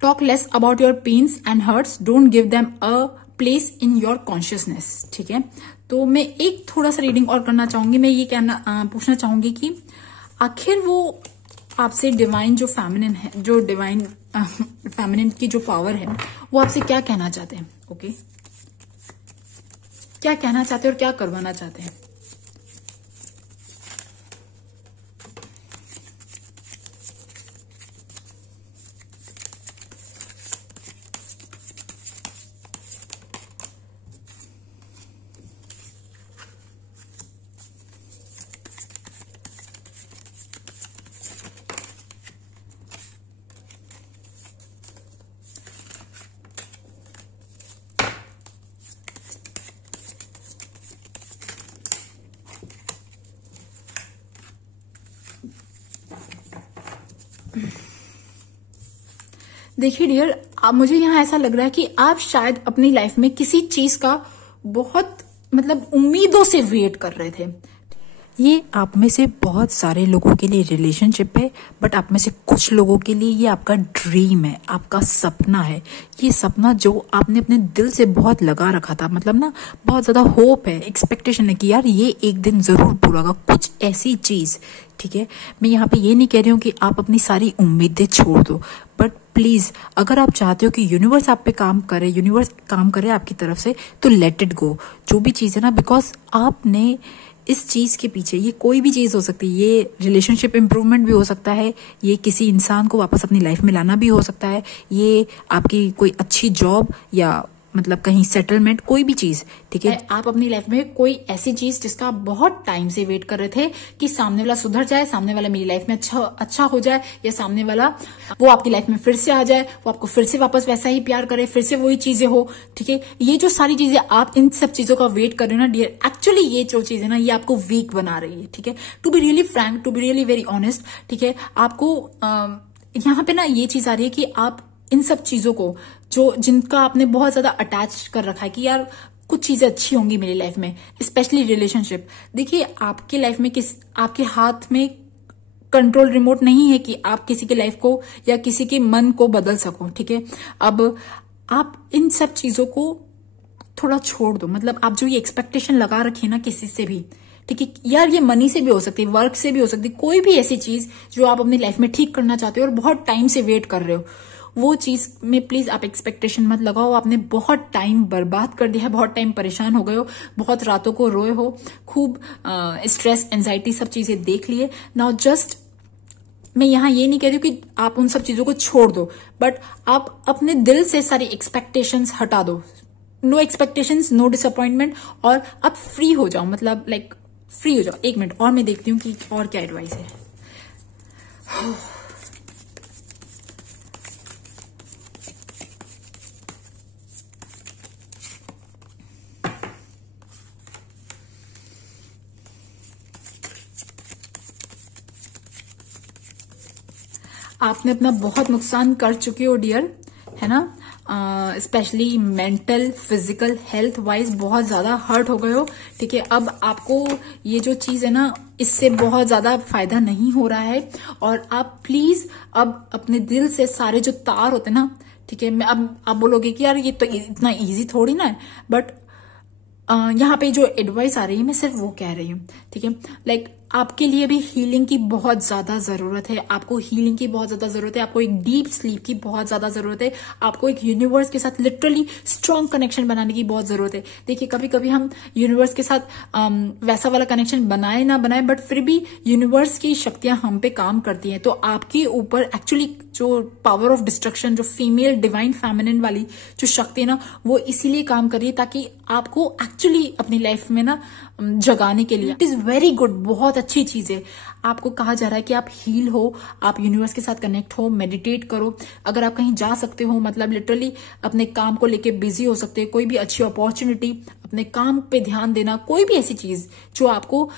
Talk less about your pains and hurts, don't give them a place in your consciousness, ठीक है। तो मैं एक थोड़ा सा रीडिंग और करना चाहूंगी। मैं ये पूछना चाहूंगी कि आखिर वो आपसे डिवाइन जो फेमिनिन है, जो डिवाइन फेमिनिन की जो पावर है, वो आपसे क्या कहना चाहते हैं, ओके। क्या कहना चाहते हैं और क्या करवाना चाहते हैं। देखिए डियर, मुझे यहाँ ऐसा लग रहा है कि आप शायद अपनी लाइफ में किसी चीज का बहुत मतलब उम्मीदों से वेट कर रहे थे। ये आप में से बहुत सारे लोगों के लिए रिलेशनशिप है, बट आप में से कुछ लोगों के लिए ये आपका ड्रीम है, आपका सपना है। ये सपना जो आपने अपने दिल से बहुत लगा रखा था, मतलब ना बहुत ज्यादा होप है, एक्सपेक्टेशन है कि यार ये एक दिन जरूर पूरा होगा, कुछ ऐसी चीज, ठीक है। मैं यहाँ पे ये नहीं कह रही हूँ कि आप अपनी सारी उम्मीदें छोड़ दो, बट प्लीज अगर आप चाहते हो कि यूनिवर्स आप पे काम करे, यूनिवर्स काम करे आपकी तरफ से, तो लेट इट गो। जो भी चीज है ना, बिकॉज आपने इस चीज के पीछे, ये कोई भी चीज हो सकती है, ये रिलेशनशिप इंप्रूवमेंट भी हो सकता है, ये किसी इंसान को वापस अपनी लाइफ में लाना भी हो सकता है, ये आपकी कोई अच्छी जॉब या मतलब कहीं सेटलमेंट, कोई भी चीज, ठीक है। आप अपनी लाइफ में कोई ऐसी चीज जिसका आप बहुत टाइम से वेट कर रहे थे कि सामने वाला सुधर जाए, सामने वाला मेरी लाइफ में अच्छा हो जाए, या सामने वाला वो आपकी लाइफ में फिर से आ जाए, वो आपको फिर से वापस वैसा ही प्यार करे, फिर से वही चीजें हो, ठीक है। ये जो सारी चीजें आप इन सब चीजों का वेट कर रहे हो ना डियर, एक्चुअली ये जो चीज है ना, ये आपको वीक बना रही है, ठीक है। To be really frank, to be really very honest, ठीक है। आपको यहाँ पे ना ये चीज आ रही है कि आप इन सब चीजों को जिनका आपने बहुत ज्यादा अटैच कर रखा है कि यार कुछ चीजें अच्छी होंगी मेरी लाइफ में, स्पेशली रिलेशनशिप। देखिए आपकी लाइफ में आपके हाथ में कंट्रोल रिमोट नहीं है कि आप किसी की लाइफ को या किसी के मन को बदल सको, ठीक है। अब आप इन सब चीजों को थोड़ा छोड़ दो। मतलब आप जो ये एक्सपेक्टेशन लगा रखी है ना किसी से भी, ठीक है यार, ये मनी से भी हो सकती है, वर्क से भी हो सकती है, कोई भी ऐसी चीज जो आप अपनी लाइफ में ठीक करना चाहते हो और बहुत टाइम से वेट कर रहे हो, वो चीज में प्लीज आप एक्सपेक्टेशन मत लगाओ। आपने बहुत टाइम बर्बाद कर दिया है, बहुत टाइम परेशान हो गए हो, बहुत रातों को रोए हो, खूब स्ट्रेस, एंजाइटी, सब चीजें देख लिए। नाउ जस्ट मैं यहाँ ये नहीं कह रही हूँ कि आप उन सब चीजों को छोड़ दो, बट आप अपने दिल से सारी एक्सपेक्टेशंस हटा दो। नो एक्सपेक्टेशंस, नो डिसअपॉइंटमेंट, और अब फ्री हो जाओ, मतलब लाइक फ्री हो जाओ। एक मिनट और मैं देखती हूँ कि और क्या एडवाइस है। आपने अपना बहुत नुकसान कर चुके हो डियर, है ना। Specially mental, physical, health wise बहुत ज्यादा हर्ट हो गए हो, ठीक है। अब आपको ये जो चीज है ना, इससे बहुत ज्यादा फायदा नहीं हो रहा है, और आप प्लीज अब अपने दिल से सारे जो तार होते हैं ना, ठीक है। मैं अब आप बोलोगे कि यार ये तो इतना इजी थोड़ी ना है, बट यहाँ पे जो एडवाइस आ रही है मैं सिर्फ वो कह रही हूँ, ठीक है। लाइक आपके लिए भी हीलिंग की बहुत ज्यादा जरूरत है, आपको हीलिंग की बहुत ज्यादा जरूरत है, आपको एक डीप स्लीप की बहुत ज्यादा जरूरत है, आपको एक यूनिवर्स के साथ लिटरली स्ट्रॉन्ग कनेक्शन बनाने की बहुत जरूरत है। देखिए कभी कभी हम यूनिवर्स के साथ वैसा वाला कनेक्शन बनाए ना बनाए, बट फिर भी यूनिवर्स की शक्तियां हम पे काम करती हैं। तो आपके ऊपर एक्चुअली जो पावर ऑफ डिस्ट्रक्शन, जो फीमेल डिवाइन फेमिनिन वाली जो शक्ति है ना, वो इसीलिए काम कर रही है ताकि आपको एक्चुअली अपनी लाइफ में ना जगाने के लिए। इट इज वेरी गुड, बहुत बहुत अच्छी चीज है। आपको कहा जा रहा है कि आप हील हो, आप यूनिवर्स के साथ कनेक्ट हो, मेडिटेट करो। अगर आप कहीं जा सकते हो, मतलब लिटरली अपने काम को लेके बिजी हो सकते हो, कोई भी अच्छी अपॉर्चुनिटी, अपने काम पे ध्यान देना, कोई भी ऐसी चीज जो आपको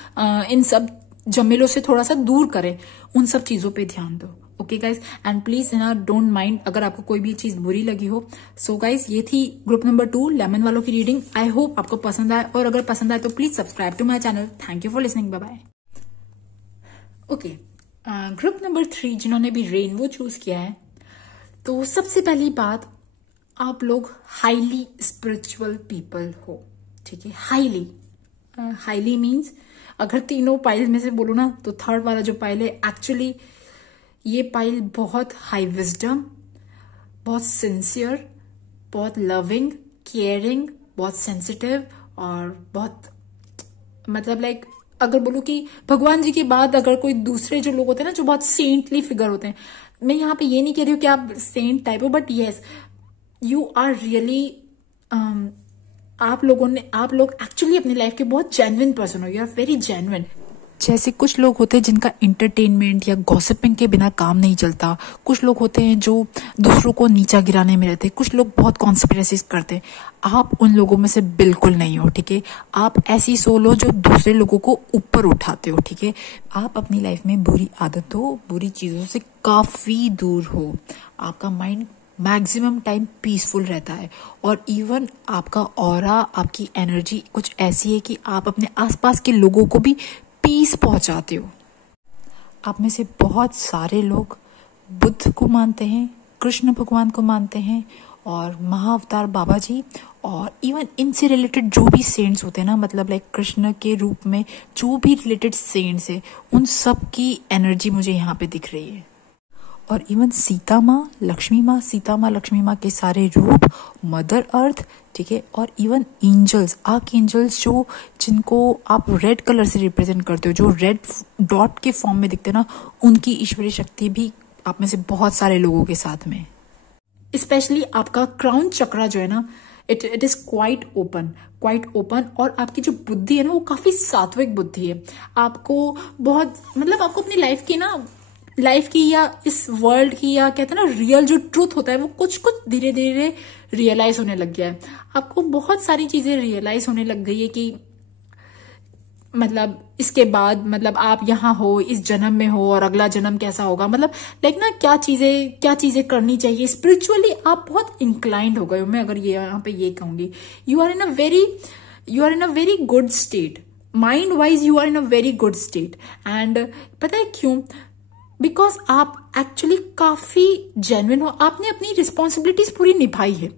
इन सब झमेलों से थोड़ा सा दूर करे, उन सब चीजों पे ध्यान दो। ओके गाइज, एंड प्लीज है ना, डोंट माइंड अगर आपको कोई भी चीज बुरी लगी हो। सो गाइज, ये थी ग्रुप नंबर 2 लेमन वालों की रीडिंग। आई होप आपको पसंद आए, और अगर पसंद आए तो please subscribe to my channel. Thank you for listening, bye bye. Okay, group number 3 जिन्होंने भी रेनबो चूज किया है, तो सबसे पहली बात, आप लोग हाईली स्पिरिचुअल पीपल हो। ठीक है, हाईली मीन्स अगर तीनों पाइल में से बोलो ना, तो थर्ड वाला जो पाइल है, एक्चुअली ये पाइल बहुत हाई विजडम, बहुत सिंसियर, बहुत लविंग, केयरिंग, बहुत सेंसिटिव, और बहुत मतलब लाइक अगर बोलूं कि भगवान जी के बाद अगर कोई दूसरे जो लोग होते हैं ना, जो बहुत सेंटली फिगर होते हैं, मैं यहाँ पे ये नहीं कह रही हूँ कि आप सेंट टाइप हो, but yes, you are really, आप लोग एक्चुअली अपनी लाइफ के बहुत जेन्युइन पर्सन हो। You are very genuine. जैसे कुछ लोग होते हैं जिनका एंटरटेनमेंट या गॉसिपिंग के बिना काम नहीं चलता, कुछ लोग होते हैं जो दूसरों को नीचा गिराने में रहते हैं, कुछ लोग बहुत कॉन्स्पिरेसीज करते हैं। आप उन लोगों में से बिल्कुल नहीं हो। ठीक है, आप ऐसी सोल हो जो दूसरे लोगों को ऊपर उठाते हो। ठीक है, आप अपनी लाइफ में बुरी आदतों, बुरी चीजों से काफी दूर हो। आपका माइंड मैक्सिमम टाइम पीसफुल रहता है, और इवन आपका ऑरा, आपकी एनर्जी कुछ ऐसी है कि आप अपने आसपास के लोगों को भी पीस पहुंचाते हो। आप में से बहुत सारे लोग बुद्ध को मानते हैं, कृष्ण भगवान को मानते हैं, और महाअवतार बाबा जी, और इवन इनसे रिलेटेड जो भी सेंट्स होते हैं ना, मतलब लाइक कृष्ण के रूप में जो भी रिलेटेड सेंट्स है, उन सब की एनर्जी मुझे यहाँ पे दिख रही है। और इवन सीता माँ, लक्ष्मी माँ के सारे रूप, मदर अर्थ, ठीक है, और इवन एंजल्स, आर्क एंजल्स, जो जिनको आप रेड कलर से रिप्रेजेंट करते हो, जो रेड डॉट के फॉर्म में दिखते हैं ना, उनकी ईश्वरीय शक्ति भी आप में से बहुत सारे लोगों के साथ में। स्पेशली आपका क्राउन चक्रा जो है ना, इट इज क्वाइट ओपन, और आपकी जो बुद्धि है ना, वो काफी सात्विक बुद्धि है। आपको बहुत मतलब आपको अपनी लाइफ की या इस वर्ल्ड की, या कहते हैं ना रियल जो ट्रूथ होता है, वो कुछ धीरे धीरे रियलाइज होने लग गया है। आपको बहुत सारी चीजें रियलाइज होने लग गई है कि मतलब इसके बाद मतलब आप यहाँ हो, इस जन्म में हो, और अगला जन्म कैसा होगा, मतलब लाइक ना क्या चीजें करनी चाहिए। स्पिरिचुअली आप बहुत इंक्लाइंड हो गए हो। मैं अगर ये यहाँ पे ये कहूंगी, you are in a very good state, mind wise you are in a very good state. And पता है क्यों? बिकॉज आप एक्चुअली काफी जेन्युइन हो। आपने अपनी रिस्पॉन्सिबिलिटीज पूरी निभाई है।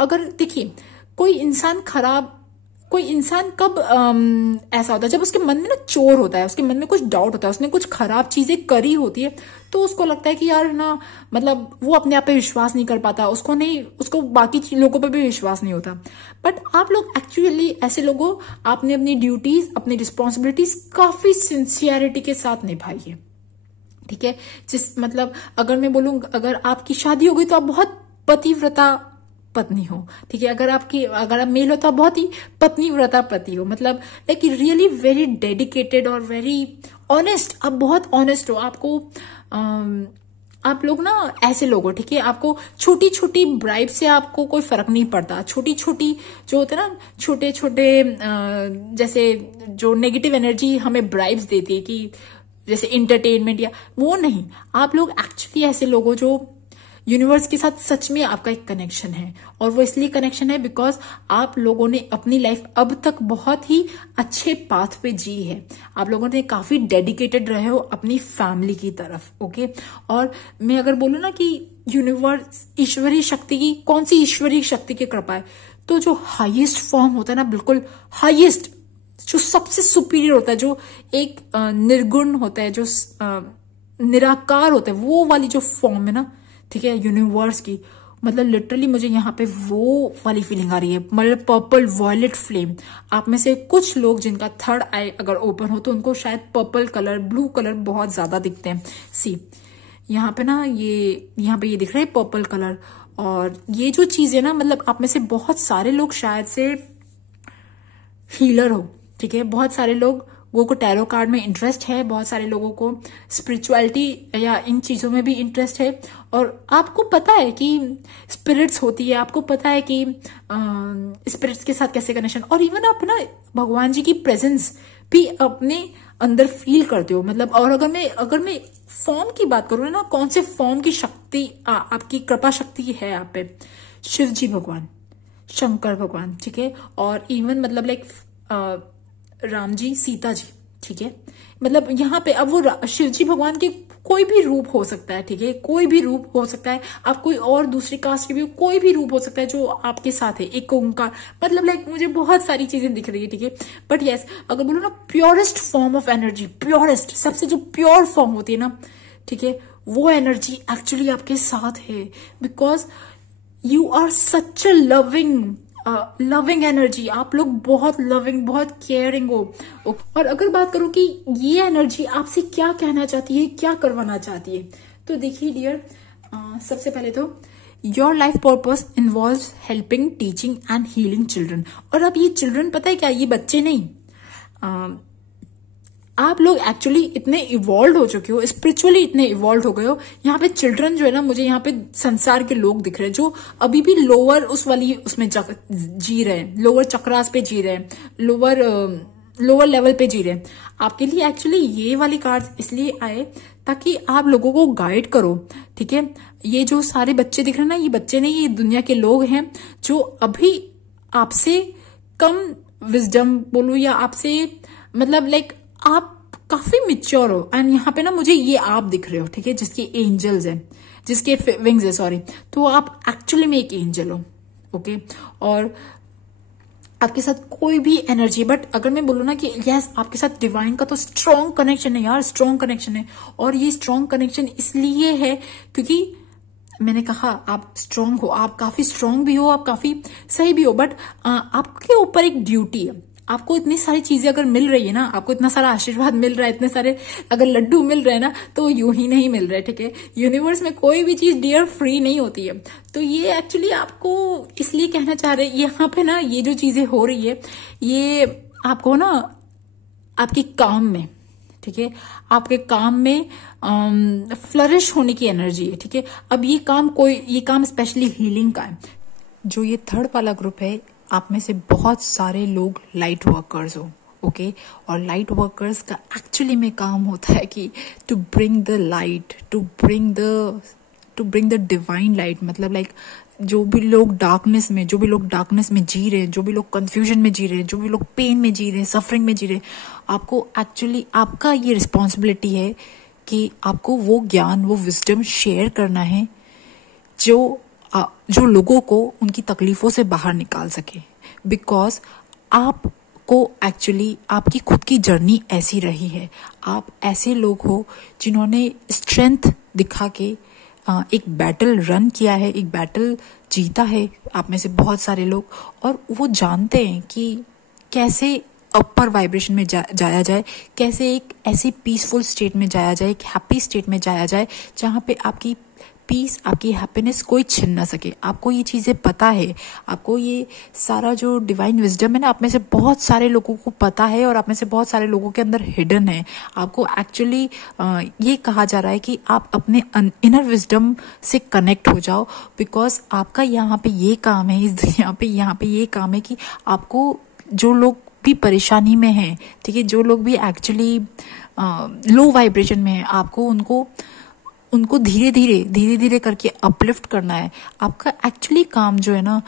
अगर देखिए, कोई इंसान कब ऐसा होता है, जब उसके मन में ना चोर होता है, उसके मन में कुछ डाउट होता है, उसने कुछ खराब चीजें करी होती है, तो उसको लगता है कि यार ना, मतलब वो अपने आप पे विश्वास नहीं कर पाता, उसको बाकी लोगों पे भी विश्वास नहीं होता। बट आप लोग एक्चुअली ऐसे लोगों, आपने अपनी ड्यूटीज, अपनी रिस्पॉन्सिबिलिटीज काफी सिंसियरिटी के साथ निभाई है। ठीक है, मतलब अगर मैं बोलूं, अगर आपकी शादी हो गई तो आप बहुत पतिव्रता पत्नी हो। ठीक है, अगर आप मेल हो तो आप बहुत ही पत्नीव्रता पति हो। मतलब लाइक रियली वेरी डेडिकेटेड और वेरी ऑनेस्ट। आप बहुत ऑनेस्ट हो। आप लोग ना ऐसे लोग हो, ठीक है, आपको छोटी छोटी ब्राइब से आपको कोई फर्क नहीं पड़ता। छोटी छोटी जो होते हैं ना, छोटे छोटे जैसे जो नेगेटिव एनर्जी हमें ब्राइब्स देती है, कि जैसे इंटरटेनमेंट, या वो नहीं। आप लोग एक्चुअली ऐसे लोग हो जो यूनिवर्स के साथ सच में आपका एक कनेक्शन है, और वो इसलिए कनेक्शन है बिकॉज आप लोगों ने अपनी लाइफ अब तक बहुत ही अच्छे पाथ पे जी है। आप लोगों ने काफी डेडिकेटेड रहे हो अपनी फैमिली की तरफ। ओके, और मैं अगर बोलूं ना कि यूनिवर्स, ईश्वरीय शक्ति की, कौन सी ईश्वरीय शक्ति की कृपा है, तो जो हाईएस्ट फॉर्म होता है ना, बिल्कुल हाईएस्ट, जो सबसे सुपीरियर होता है, जो एक निर्गुण होता है, जो निराकार होता है, वो वाली जो फॉर्म है ना, ठीक है, यूनिवर्स की, मतलब लिटरली मुझे यहाँ पे वो वाली फीलिंग आ रही है। मतलब पर्पल वॉयलेट फ्लेम। आप में से कुछ लोग जिनका थर्ड आई अगर ओपन हो, तो उनको शायद पर्पल कलर, ब्लू कलर बहुत ज्यादा दिखते हैं। सी यहाँ पे ना, यहाँ पे ये दिख रहा है पर्पल कलर। और ये जो चीज है ना, मतलब आप में से बहुत सारे लोग शायद से हीलर हो। ठीक है, बहुत सारे लोग लोगों को टैरो कार्ड में इंटरेस्ट है, बहुत सारे लोगों को स्पिरिचुअलिटी या इन चीजों में भी इंटरेस्ट है, और आपको पता है कि स्पिरिट्स होती है, आपको पता है कि स्पिरिट्स के साथ कैसे कनेक्शन, और इवन आप ना भगवान जी की प्रेजेंस भी अपने अंदर फील करते हो। मतलब और अगर मैं फॉर्म की बात करूँ ना, कौन से फॉर्म की शक्ति आपकी कृपा शक्ति है आप पे, शिव जी भगवान, शंकर भगवान, ठीक है, और इवन मतलब लाइक राम जी, सीता जी, ठीक है। मतलब यहाँ पे अब वो शिव जी भगवान के कोई भी रूप हो सकता है, ठीक है, कोई भी रूप हो सकता है, आप कोई और दूसरी कास्ट के भी कोई भी रूप हो सकता है जो आपके साथ है, एक ओंकार, मतलब लाइक मुझे बहुत सारी चीजें दिख रही है, ठीक है। बट यस, अगर बोलो ना purest form of energy, purest सबसे जो प्योर फॉर्म होती है ना, ठीक है, वो एनर्जी एक्चुअली आपके साथ है, because you are such a loving energy. आप लोग बहुत लविंग, बहुत केयरिंग हो। और अगर बात करूं कि ये एनर्जी आपसे क्या कहना चाहती है, क्या करवाना चाहती है, तो देखिए डियर, सबसे पहले तो your life purpose involves helping, teaching and healing children. और अब ये चिल्ड्रन पता है क्या, ये बच्चे नहीं, आप लोग एक्चुअली इतने इवॉल्व हो चुके हो, स्पिरिचुअली इतने इवॉल्व हो गए हो। यहाँ पे चिल्ड्रन जो है ना, मुझे यहाँ पे संसार के लोग दिख रहे हैं जो अभी भी लोअर उस वाली उसमें जी रहे हैं, लोअर चक्रास पे जी रहे हैं, लोअर लेवल पे जी रहे हैं। आपके लिए एक्चुअली ये वाली कार्ड्स इसलिए आए ताकि आप लोगों को गाइड करो, ठीक है। ये जो सारे बच्चे दिख रहे हैं ना, ये बच्चे नहीं, ये दुनिया के लोग हैं जो अभी आपसे कम विजडम बोलूं या आपसे मतलब लाइक आप काफी मिच्योर हो। एंड यहाँ पे ना मुझे ये आप दिख रहे हो, ठीक है, जिसके एंजल्स हैं, जिसके विंग्स है, सॉरी, तो आप एक्चुअली में एक एंजल हो, ओके। और आपके साथ कोई भी एनर्जी, बट अगर मैं बोलूँ ना कि यस, आपके साथ डिवाइन का तो स्ट्रॉन्ग कनेक्शन है यार, स्ट्रॉन्ग कनेक्शन है। और ये स्ट्रॉन्ग कनेक्शन इसलिए है क्योंकि मैंने कहा आप स्ट्रॉन्ग हो, आप काफी स्ट्रॉन्ग भी हो, आप काफी सही भी हो, बट आपके ऊपर एक ड्यूटी है। आपको इतनी सारी चीजें अगर मिल रही है ना, आपको इतना सारा आशीर्वाद मिल रहा है, इतने सारे अगर लड्डू मिल रहे हैं ना, तो यूं ही नहीं मिल रहे, ठीक है। यूनिवर्स में कोई भी चीज डियर फ्री नहीं होती है। तो ये एक्चुअली आपको इसलिए कहना चाह रहे हैं, यहाँ पे ना ये जो चीजें हो रही है, ये आपको ना आपके काम में, ठीक है, आपके काम में फ्लरिश होने की एनर्जी है, ठीक है। अब ये काम स्पेशली हीलिंग का है। जो ये थर्ड वाला ग्रुप है, आप में से बहुत सारे लोग लाइट वर्कर्स हो, ओके। और लाइट वर्कर्स का एक्चुअली में काम होता है कि to bring the light, to bring the divine light. मतलब लाइक जो भी लोग डार्कनेस में जी रहे हैं, जो भी लोग कंफ्यूजन में जी रहे हैं, जो भी लोग पेन में जी रहे हैं, सफरिंग में जी रहे हैं, आपको एक्चुअली आपका ये रिस्पॉन्सिबिलिटी है कि आपको वो ज्ञान, वो विजडम शेयर करना है जो लोगों को उनकी तकलीफों से बाहर निकाल सके। बिकॉज आपको एक्चुअली आपकी खुद की जर्नी ऐसी रही है, आप ऐसे लोग हो जिन्होंने स्ट्रेंथ दिखा के एक बैटल रन किया है, एक बैटल जीता है, आप में से बहुत सारे लोग। और वो जानते हैं कि कैसे अपर वाइब्रेशन में जाया जाए, कैसे एक ऐसी पीसफुल स्टेट में जाया जाए, एक हैप्पी स्टेट में जाया जाए जहाँ पे आपकी पीस, आपकी हैप्पीनेस कोई छीन ना सके। आपको ये चीजें पता है, आपको ये सारा जो डिवाइन विजडम है ना, आप में से बहुत सारे लोगों को पता है और आप में से बहुत सारे लोगों के अंदर हिडन है। आपको एक्चुअली ये कहा जा रहा है कि आप अपने इनर विजडम से कनेक्ट हो जाओ। बिकॉज आपका यहाँ पे ये काम है, इस दुनिया पे यहाँ पे ये काम है कि आपको जो लोग भी परेशानी में हैं, ठीक है, जो लोग भी एक्चुअली लो वाइब्रेशन में है, आपको उनको धीरे धीरे करके अपलिफ्ट करना है। आपका एक्चुअली काम जो है ना,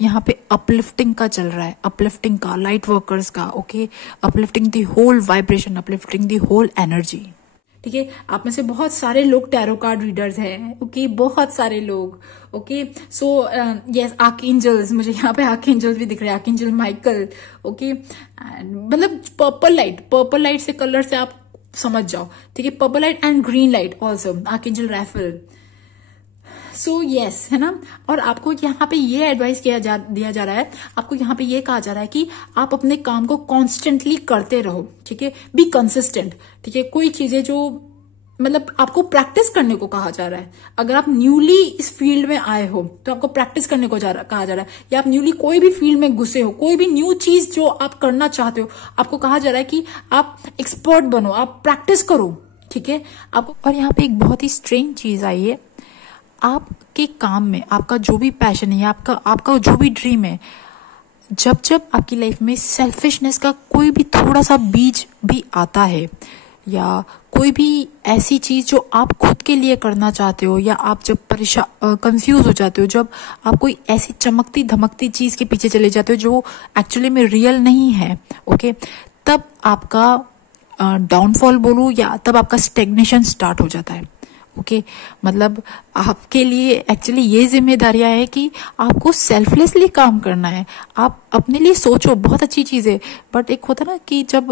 यहाँ पे अपलिफ्टिंग का चल रहा है, अपलिफ्टिंग का, लाइट वर्कर्स का, okay. Uplifting the whole vibration, uplifting the whole energy, ठीक है। आप में से बहुत सारे लोग टैरो कार्ड रीडर्स हैं, ओके, बहुत सारे लोग, ओके। सो यस, आर्कएंजल्स, मुझे यहाँ पे आर्कएंजल्स भी दिख रहे हैं, आर्कएंजल माइकल, ओके। मतलब पर्पल लाइट से कलर से आप समझ जाओ, ठीक है, purple light and green light also, archangel Raphael. So yes, है ना। और आपको यहाँ पे ये एडवाइस दिया जा रहा है, आपको यहाँ पे ये कहा जा रहा है कि आप अपने काम को कॉन्स्टेंटली करते रहो, ठीक है, बी कंसिस्टेंट, ठीक है। कोई चीजें जो मतलब आपको प्रैक्टिस करने को कहा जा रहा है। अगर आप न्यूली इस फील्ड में आए हो तो आपको प्रैक्टिस करने को कहा जा रहा है, या आप न्यूली कोई भी फील्ड में घुसे हो, कोई भी न्यू चीज जो आप करना चाहते हो, आपको कहा जा रहा है कि आप एक्सपर्ट बनो, आप प्रैक्टिस करो, ठीक है आपको। और यहाँ पे एक बहुत ही स्ट्रेंज चीज आई है, आपके काम में आपका जो भी पैशन है या आपका जो भी ड्रीम है, जब जब आपकी लाइफ में सेल्फिशनेस का कोई भी थोड़ा सा बीज भी आता है, या कोई भी ऐसी चीज जो आप खुद के लिए करना चाहते हो, या आप जब कंफ्यूज हो जाते हो, जब आप कोई ऐसी चमकती धमकती चीज के पीछे चले जाते हो जो एक्चुअली में रियल नहीं है, ओके, तब आपका डाउनफॉल बोलूं या तब आपका स्टेग्नेशन स्टार्ट हो जाता है, ओके। मतलब आपके लिए एक्चुअली ये जिम्मेदारियां है कि आपको सेल्फलेसली काम करना है। आप अपने लिए सोचो, बहुत अच्छी चीज है, बट एक होता ना कि जब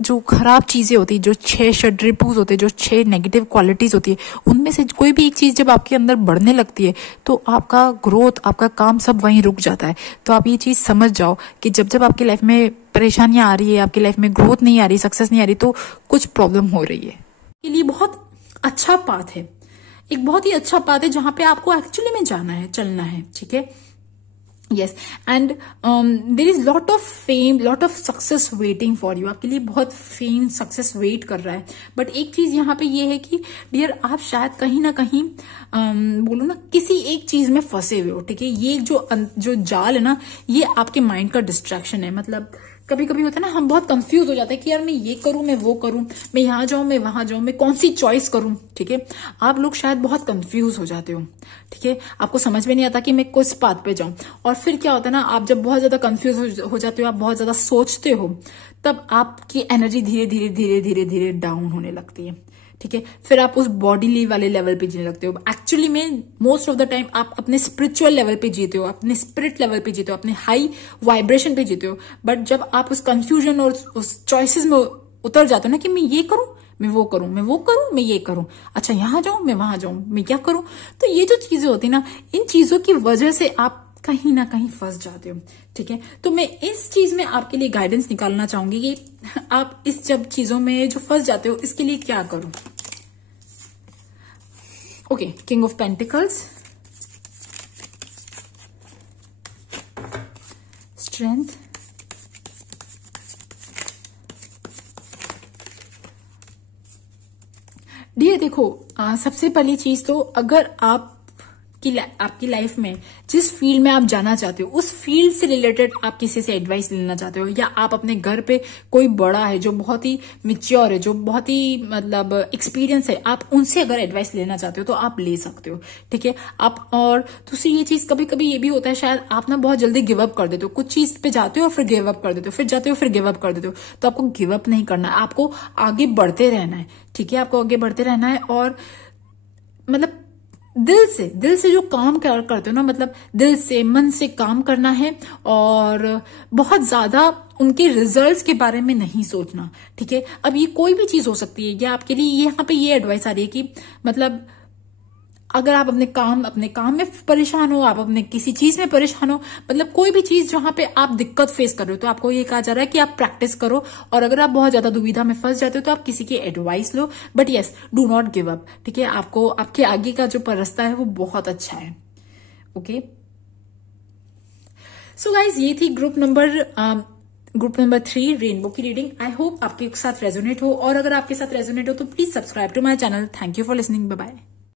जो खराब चीजें होती है, जो 6 षड्रिपुज होते हैं, जो 6 नेगेटिव क्वालिटीज होती है, उनमें से कोई भी एक चीज जब आपके अंदर बढ़ने लगती है तो आपका ग्रोथ, आपका काम सब वहीं रुक जाता है। तो आप ये चीज समझ जाओ कि जब जब आपकी लाइफ में परेशानियां आ रही है, आपकी लाइफ में ग्रोथ नहीं आ रही, सक्सेस नहीं आ रही, तो कुछ प्रॉब्लम हो रही है। के लिए बहुत अच्छा पाथ है, एक बहुत ही अच्छा पाथ है जहां पे आपको एक्चुअली में जाना है, चलना है, ठीक है। Yes, and there is lot of fame, lot of success waiting for you. आपके लिए बहुत फेम, सक्सेस वेट कर रहा है। बट एक चीज यहाँ पे ये है कि डियर, आप शायद कहीं ना कहीं बोलो ना किसी एक चीज में फंसे हुए हो, ठीक है। ये जो जाल है ना, ये आपके माइंड का डिस्ट्रैक्शन है। मतलब कभी कभी होता है ना, हम बहुत कंफ्यूज हो जाते हैं कि यार मैं ये करूं, मैं वो करूं, मैं यहाँ जाऊं, मैं वहां जाऊं, मैं कौन सी चॉइस करूं, ठीक है। आप लोग शायद बहुत कंफ्यूज हो जाते हो, ठीक है। आपको समझ में नहीं आता कि मैं किस पाथ पे जाऊं। और फिर क्या होता है ना, आप जब बहुत ज्यादा कंफ्यूज हो जाते हो, आप बहुत ज्यादा सोचते हो, तब आपकी एनर्जी धीरे धीरे धीरे धीरे धीरे डाउन होने लगती है, ठीक है। फिर आप उस बॉडी वाले लेवल पे जीने लगते हो। एक्चुअली में मोस्ट ऑफ द टाइम आप अपने स्पिरिचुअल लेवल पे जीते हो, अपने स्पिरिट लेवल पे जीते हो, अपने हाई वाइब्रेशन पे जीते हो। बट जब आप उस कंफ्यूजन और उस चॉइसेस में उतर जाते हो ना कि मैं ये करूं, मैं वो करूं, मैं वो करूं, मैं ये करूं, अच्छा यहाँ जाऊं, मैं वहां जाऊं, मैं क्या करूं, तो ये जो चीजें होती ना, इन चीजों की वजह से आप कहीं ना कहीं फंस जाते हो, ठीक है। तो मैं इस चीज में आपके लिए गाइडेंस निकालना चाहूंगी कि आप इस जब चीजों में जो फंस जाते हो, इसके लिए क्या करूं। Okay, king of pentacles, strength, dear देखो, सबसे पहली चीज तो अगर आपकी लाइफ में जिस फील्ड में आप जाना चाहते हो, उस फील्ड से रिलेटेड आप किसी से एडवाइस लेना चाहते हो, या आप अपने घर पे कोई बड़ा है जो बहुत ही मिच्योर है, जो बहुत ही मतलब एक्सपीरियंस है, आप उनसे अगर एडवाइस लेना चाहते हो तो आप ले सकते हो, ठीक है। आप और दूसरी ये चीज, कभी कभी ये भी होता है शायद आप ना बहुत जल्दी गिव अप कर देते हो, कुछ चीज पे जाते हो फिर गिव अप कर देते हो, फिर जाते हो फिर गिव अप कर देते हो। तो आपको गिव अप नहीं करना है, आपको आगे बढ़ते रहना है, ठीक है। आपको आगे बढ़ते रहना है और मतलब दिल से जो काम करते हो ना, मतलब दिल से, मन से काम करना है, और बहुत ज्यादा उनके रिजल्ट्स के बारे में नहीं सोचना, ठीक है। अब ये कोई भी चीज हो सकती है, या आपके लिए यहाँ पे ये एडवाइस आ रही है कि मतलब अगर आप अपने काम में परेशान हो, आप अपने किसी चीज में परेशान हो, मतलब कोई भी चीज जहां पे आप दिक्कत फेस कर रहे हो, तो आपको ये कहा जा रहा है कि आप प्रैक्टिस करो। और अगर आप बहुत ज्यादा दुविधा में फंस जाते हो तो आप किसी की advice low, but yes, do not give up, ठीक है। आपको आपके आगे का जो रास्ता है वो बहुत अच्छा है, ओके। सो गाइज, ये थी ग्रुप नंबर 3 रेनबो की रीडिंग। आई होप आपके साथ रेजोनेट हो, और अगर आपके साथ रेजोनेट हो तो please subscribe to my channel. Thank you for listening, bye bye.